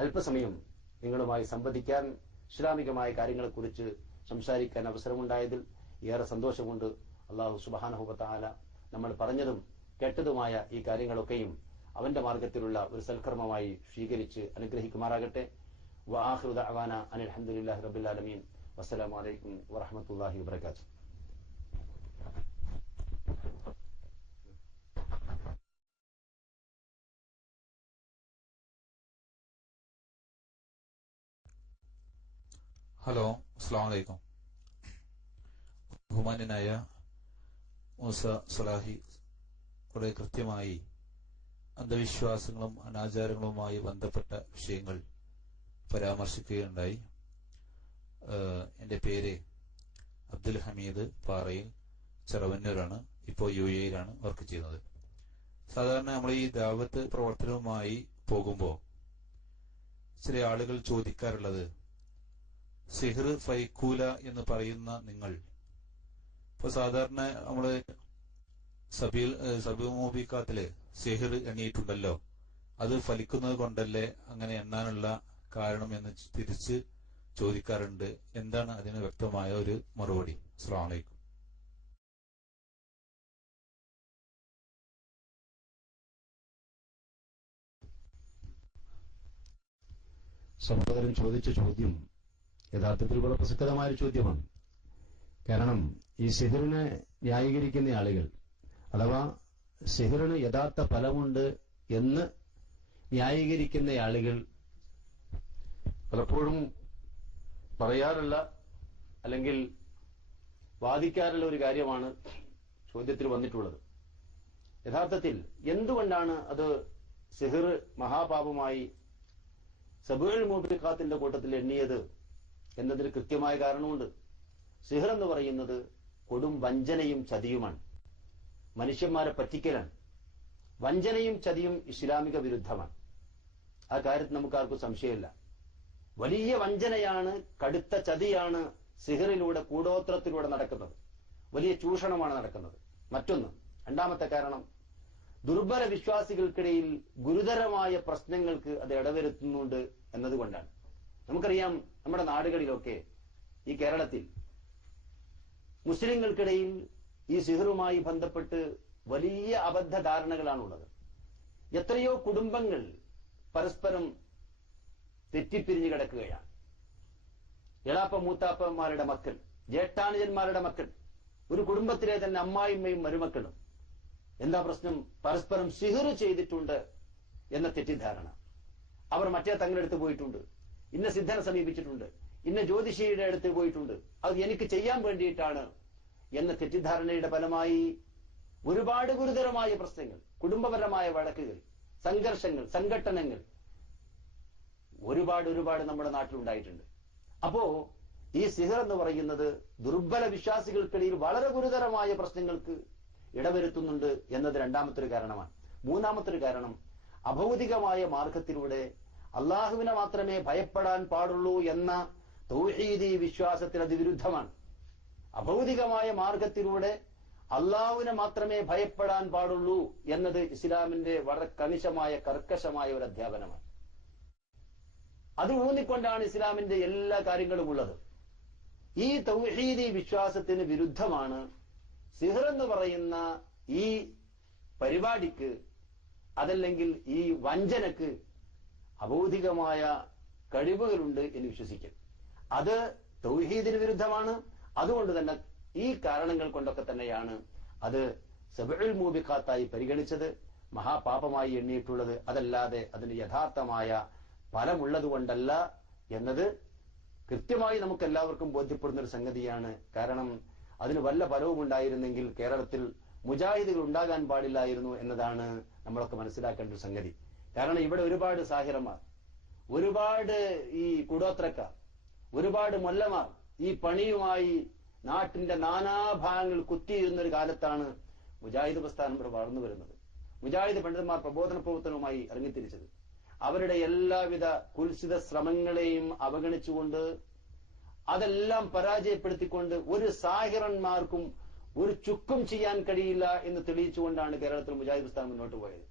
അല്പസമയം നിങ്ങളുമായി സംവദിക്കാൻ, ഇസ്ലാമികമായ കാര്യങ്ങളെക്കുറിച്ച് സംസാരിക്കാൻ അവസരമുണ്ടായതിൽ ഏറെ സന്തോഷമുണ്ട്. അല്ലാഹു സുബ്ഹാനഹു വ തആല നമ്മൾ പറഞ്ഞതും കേട്ടതുമായ ഈ കാര്യങ്ങളൊക്കെയും അവന്റെ മാർഗത്തിലുള്ള ഒരു സൽക്കർമ്മമായി സ്വീകരിച്ച് അനുഗ്രഹിക്കുമാറാകട്ടെ. വആഖിറു ദഅവാന അനിൽ ഹംദുലില്ലാഹി റബ്ബിൽ ആലമീൻ. വസ്സലാമു അലൈക്കും വറഹ്മത്തുള്ളാഹി വബറകാതുഹു. ഹലോ, അസ്സലാമു അലൈക്കും. ബഹുമാന്യനായ മൂസ സലാഹി വളരെ കൃത്യമായി അന്ധവിശ്വാസങ്ങളും അനാചാരങ്ങളുമായി ബന്ധപ്പെട്ട വിഷയങ്ങൾ പരാമർശിക്കുകയുണ്ടായി. എന്റെ പേര് അബ്ദുൽ ഹമീദ് പാറയിൽ, ചെറവന്നൂരാണ്. ഇപ്പോൾ UAE-യിലാണ് വർക്ക് ചെയ്യുന്നത്. സാധാരണ നമ്മൾ ഈ ദഅവത്ത് പ്രവർത്തനവുമായി പോകുമ്പോൾ ചില ആളുകൾ ചോദിക്കാറുള്ളത്, സിഹ്ർ ഫൈക്കൂല എന്ന് പറയുന്ന നിങ്ങൾ, ഇപ്പൊ സാധാരണ നമ്മള് സബീമൂബിക്കാത്തില് സിഹ്ർ എണ്ണിയിട്ടുണ്ടല്ലോ, അത് ഫലിക്കുന്നത് കൊണ്ടല്ലേ അങ്ങനെ എണ്ണാനുള്ള കാരണം എന്ന് തിരിച്ച് ചോദിക്കാറുണ്ട്. എന്താണ് അതിന് വ്യക്തമായ ഒരു മറുപടി? അസ്സലാമു അലൈക്കും. സഹോദരൻ ചോദിച്ച ചോദ്യം യഥാർത്ഥത്തിൽ വളരെ പ്രസക്തമായ ഒരു ചോദ്യമാണ്. കാരണം ഈ സിഹറിനെ ന്യായീകരിക്കുന്ന ആളുകൾ, അഥവാ സിഹറിന് യഥാർത്ഥ ഫലമുണ്ട് എന്ന് ന്യായീകരിക്കുന്ന ആളുകൾ പലപ്പോഴും പറയാറുള്ള അല്ലെങ്കിൽ വാദിക്കാറുള്ള ഒരു കാര്യമാണ് ചോദ്യത്തിൽ വന്നിട്ടുള്ളത്. യഥാർത്ഥത്തിൽ എന്തുകൊണ്ടാണ് അത് സിഹർ മഹാപാപമായി സബീഉൽ മൂബിഖാത്തിന്റെ കൂട്ടത്തിൽ എണ്ണിയത് എന്നതിന് കൃത്യമായ കാരണമുണ്ട്. സിഹർ എന്ന് പറയുന്നത് കൊടും വഞ്ചനയും ചതിയുമാണ്, മനുഷ്യന്മാരെ പറ്റിക്കലാണ്. വഞ്ചനയും ചതിയും ഇസ്ലാമിക വിരുദ്ധമാണ്. ആ കാര്യത്തിൽ നമുക്ക് ആർക്കും സംശയമില്ല. വലിയ വഞ്ചനയാണ്, കടുത്ത ചതിയാണ് സിഹറിലൂടെ, കൂടോത്രത്തിലൂടെ നടക്കുന്നത്. വലിയ ചൂഷണമാണ് നടക്കുന്നത്. മറ്റൊന്ന്, രണ്ടാമത്തെ കാരണം, ദുർബല വിശ്വാസികൾക്കിടയിൽ ഗുരുതരമായ പ്രശ്നങ്ങൾക്ക് അത് ഇടവരുത്തുന്നുണ്ട് എന്നതുകൊണ്ടാണ്. നമുക്കറിയാം, നമ്മുടെ നാടുകളിലൊക്കെ, ഈ കേരളത്തിൽ മുസ്ലിങ്ങൾക്കിടയിൽ ഈ സിഹറുമായി ബന്ധപ്പെട്ട് വലിയ അബദ്ധധാരണകളാണുള്ളത്. എത്രയോ കുടുംബങ്ങൾ പരസ്പരം തെറ്റിപ്പിരിഞ്ഞു കിടക്കുകയാണ്. എളാപ്പ മൂത്താപ്പന്മാരുടെ മക്കൾ, ജ്യേഷ്ഠാനുജന്മാരുടെ മക്കൾ, ഒരു കുടുംബത്തിലെ തന്നെ അമ്മായിമ്മയും മരുമക്കളും. എന്താ പ്രശ്നം? പരസ്പരം സിഹർ ചെയ്തിട്ടുണ്ട് എന്ന തെറ്റിദ്ധാരണ. അവർ മറ്റേ തങ്ങളുടെ അടുത്ത് പോയിട്ടുണ്ട്, ഇന്ന സിദ്ധനെ സമീപിച്ചിട്ടുണ്ട്, ഇന്ന ജ്യോതിഷിയുടെ അടുത്ത് പോയിട്ടുണ്ട്, അത് എനിക്ക് ചെയ്യാൻ വേണ്ടിയിട്ടാണ് എന്ന തെറ്റിദ്ധാരണയുടെ ഫലമായി ഒരുപാട് ഗുരുതരമായ പ്രശ്നങ്ങൾ, കുടുംബപരമായ വഴക്കുകൾ, സംഘർഷങ്ങൾ, സംഘട്ടനങ്ങൾ ഒരുപാട് നമ്മുടെ നാട്ടിലുണ്ടായിട്ടുണ്ട്. അപ്പോ ഈ സിഹർ എന്ന് പറയുന്നത് ദുർബല വിശ്വാസികൾക്കിടയിൽ വളരെ ഗുരുതരമായ പ്രശ്നങ്ങൾക്ക് ഇടവരുത്തുന്നുണ്ട് എന്നത് രണ്ടാമത്തൊരു കാരണമാണ്. മൂന്നാമത്തൊരു കാരണം, അഭൗതികമായ മാർഗത്തിലൂടെ അള്ളാഹുവിനെ മാത്രമേ ഭയപ്പെടാൻ പാടുള്ളൂ എന്ന തൗഹീദി വിശ്വാസത്തിന് അത് വിരുദ്ധമാണ്. അഭൗതികമായ മാർഗത്തിലൂടെ അള്ളാഹുവിനെ മാത്രമേ ഭയപ്പെടാൻ പാടുള്ളൂ എന്നത് ഇസ്ലാമിന്റെ വളരെ കണിശമായ, കർക്കശമായ ഒരു അധ്യാപനമാണ്. അത് ഊന്നിക്കൊണ്ടാണ് ഇസ്ലാമിന്റെ എല്ലാ കാര്യങ്ങളും ഉള്ളത്. ഈ തൗഹീദി വിശ്വാസത്തിന് വിരുദ്ധമാണ് സിഹർ എന്ന് പറയുന്ന ഈ പരിപാടിക്ക്, അതല്ലെങ്കിൽ ഈ വഞ്ചനക്ക് അബൗദ്ധികമായ കഴിവുകളുണ്ട് എന്ന് വിശ്വസിക്കും. അത് തൗഹീദിന് വിരുദ്ധമാണ്. അതുകൊണ്ട് തന്നെ ഈ കാരണങ്ങൾ കൊണ്ടൊക്കെ തന്നെയാണ് അത് സബഉൽ മൂബിഖാത്തായി പരിഗണിച്ചത്, മഹാപാപമായി എണ്ണിയിട്ടുള്ളത്. അതല്ലാതെ അതിന് യഥാർത്ഥമായ ഫലമുള്ളത് കൊണ്ടല്ല എന്നത് കൃത്യമായി നമുക്ക് എല്ലാവർക്കും ബോധ്യപ്പെടുന്ന ഒരു സംഗതിയാണ്. കാരണം അതിന് വല്ല ഫലവും ഉണ്ടായിരുന്നെങ്കിൽ കേരളത്തിൽ മുജാഹിദുകൾ ഉണ്ടാകാൻ പാടില്ലായിരുന്നു എന്നതാണ് നമ്മളൊക്കെ മനസ്സിലാക്കേണ്ട ഒരു സംഗതി. കാരണം ഇവിടെ ഒരുപാട് സാഹിറന്മാർ, ഒരുപാട് ഈ കൂടോത്രക്കാർ, ഒരുപാട് മൊല്ലമാർ ഈ പണിയുമായി നാട്ടിന്റെ നാനാഭാഗങ്ങൾ കുത്തിയിരുന്ന ഒരു കാലത്താണ് മുജാഹിദ് പ്രസ്ഥാനം ഇവിടെ വളർന്നു വരുന്നത്. മുജാഹിദ് പണ്ഡിതന്മാർ പ്രബോധന പ്രവർത്തനവുമായി ഇറങ്ങിത്തിരിച്ചത്. അവരുടെ എല്ലാവിധ കുൽസിത ശ്രമങ്ങളെയും അവഗണിച്ചുകൊണ്ട്, അതെല്ലാം പരാജയപ്പെടുത്തിക്കൊണ്ട് ഒരു സാഹിറന്മാർക്കും ഒരു ചുക്കും ചെയ്യാൻ കഴിയില്ല എന്ന് തെളിയിച്ചുകൊണ്ടാണ് കേരളത്തിൽ മുജാഹിദ് പ്രസ്ഥാനം മുന്നോട്ട് പോയത്.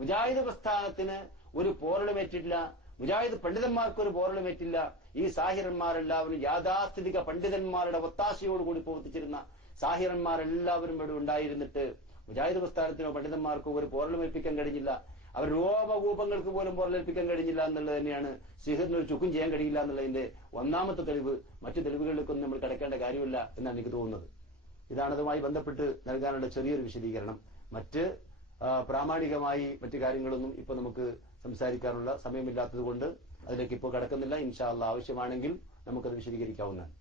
മുജാഹിദ് പ്രസ്ഥാനത്തിന് ഒരു പോറലുമേറ്റില്ല, മുജാഹിദ് പണ്ഡിതന്മാർക്ക് ഒരു പോറലുമേറ്റില്ല. ഈ സാഹിറന്മാരെല്ലാവരും യാഥാസ്ഥിതിക പണ്ഡിതന്മാരുടെ ഒത്താശയോടുകൂടി പ്രവർത്തിച്ചിരുന്ന സാഹിറന്മാരെല്ലാവരും ഇവിടെ ഉണ്ടായിരുന്നിട്ട് മുജാഹിദ് പ്രസ്ഥാനത്തിനോ പണ്ഡിതന്മാർക്കോ ഒരു പോറലുമേൽപ്പിക്കാൻ കഴിഞ്ഞില്ല. അവർ രോമകൂപങ്ങൾക്ക് പോലും പോറലേൽപ്പിക്കാൻ കഴിഞ്ഞില്ല എന്നുള്ളത് തന്നെയാണ് സിഹിറിന് ഒരു ചുക്കും ചെയ്യാൻ കഴിയില്ല എന്നുള്ളതിന്റെ ഒന്നാമത്തെ തെളിവ്. മറ്റു തെളിവുകളിലേക്കൊന്നും നമ്മൾ കിടക്കേണ്ട കാര്യമില്ല എന്നാണ് എനിക്ക് തോന്നുന്നത്. ഇതാണ് അതുമായി ബന്ധപ്പെട്ട് നൽകാനുള്ള ചെറിയൊരു വിശദീകരണം. മറ്റ് പ്രാമാണികമായി മറ്റു കാര്യങ്ങളൊന്നും ഇപ്പൊ നമുക്ക് സംസാരിക്കാനുള്ള സമയമില്ലാത്തത് കൊണ്ട് അതിലേക്ക് ഇപ്പോൾ കടക്കുന്നില്ല. ഇൻഷാ അല്ലാഹ് ആവശ്യമാണെങ്കിൽ നമുക്കത് വിശദീകരിക്കാവുന്നതാണ്.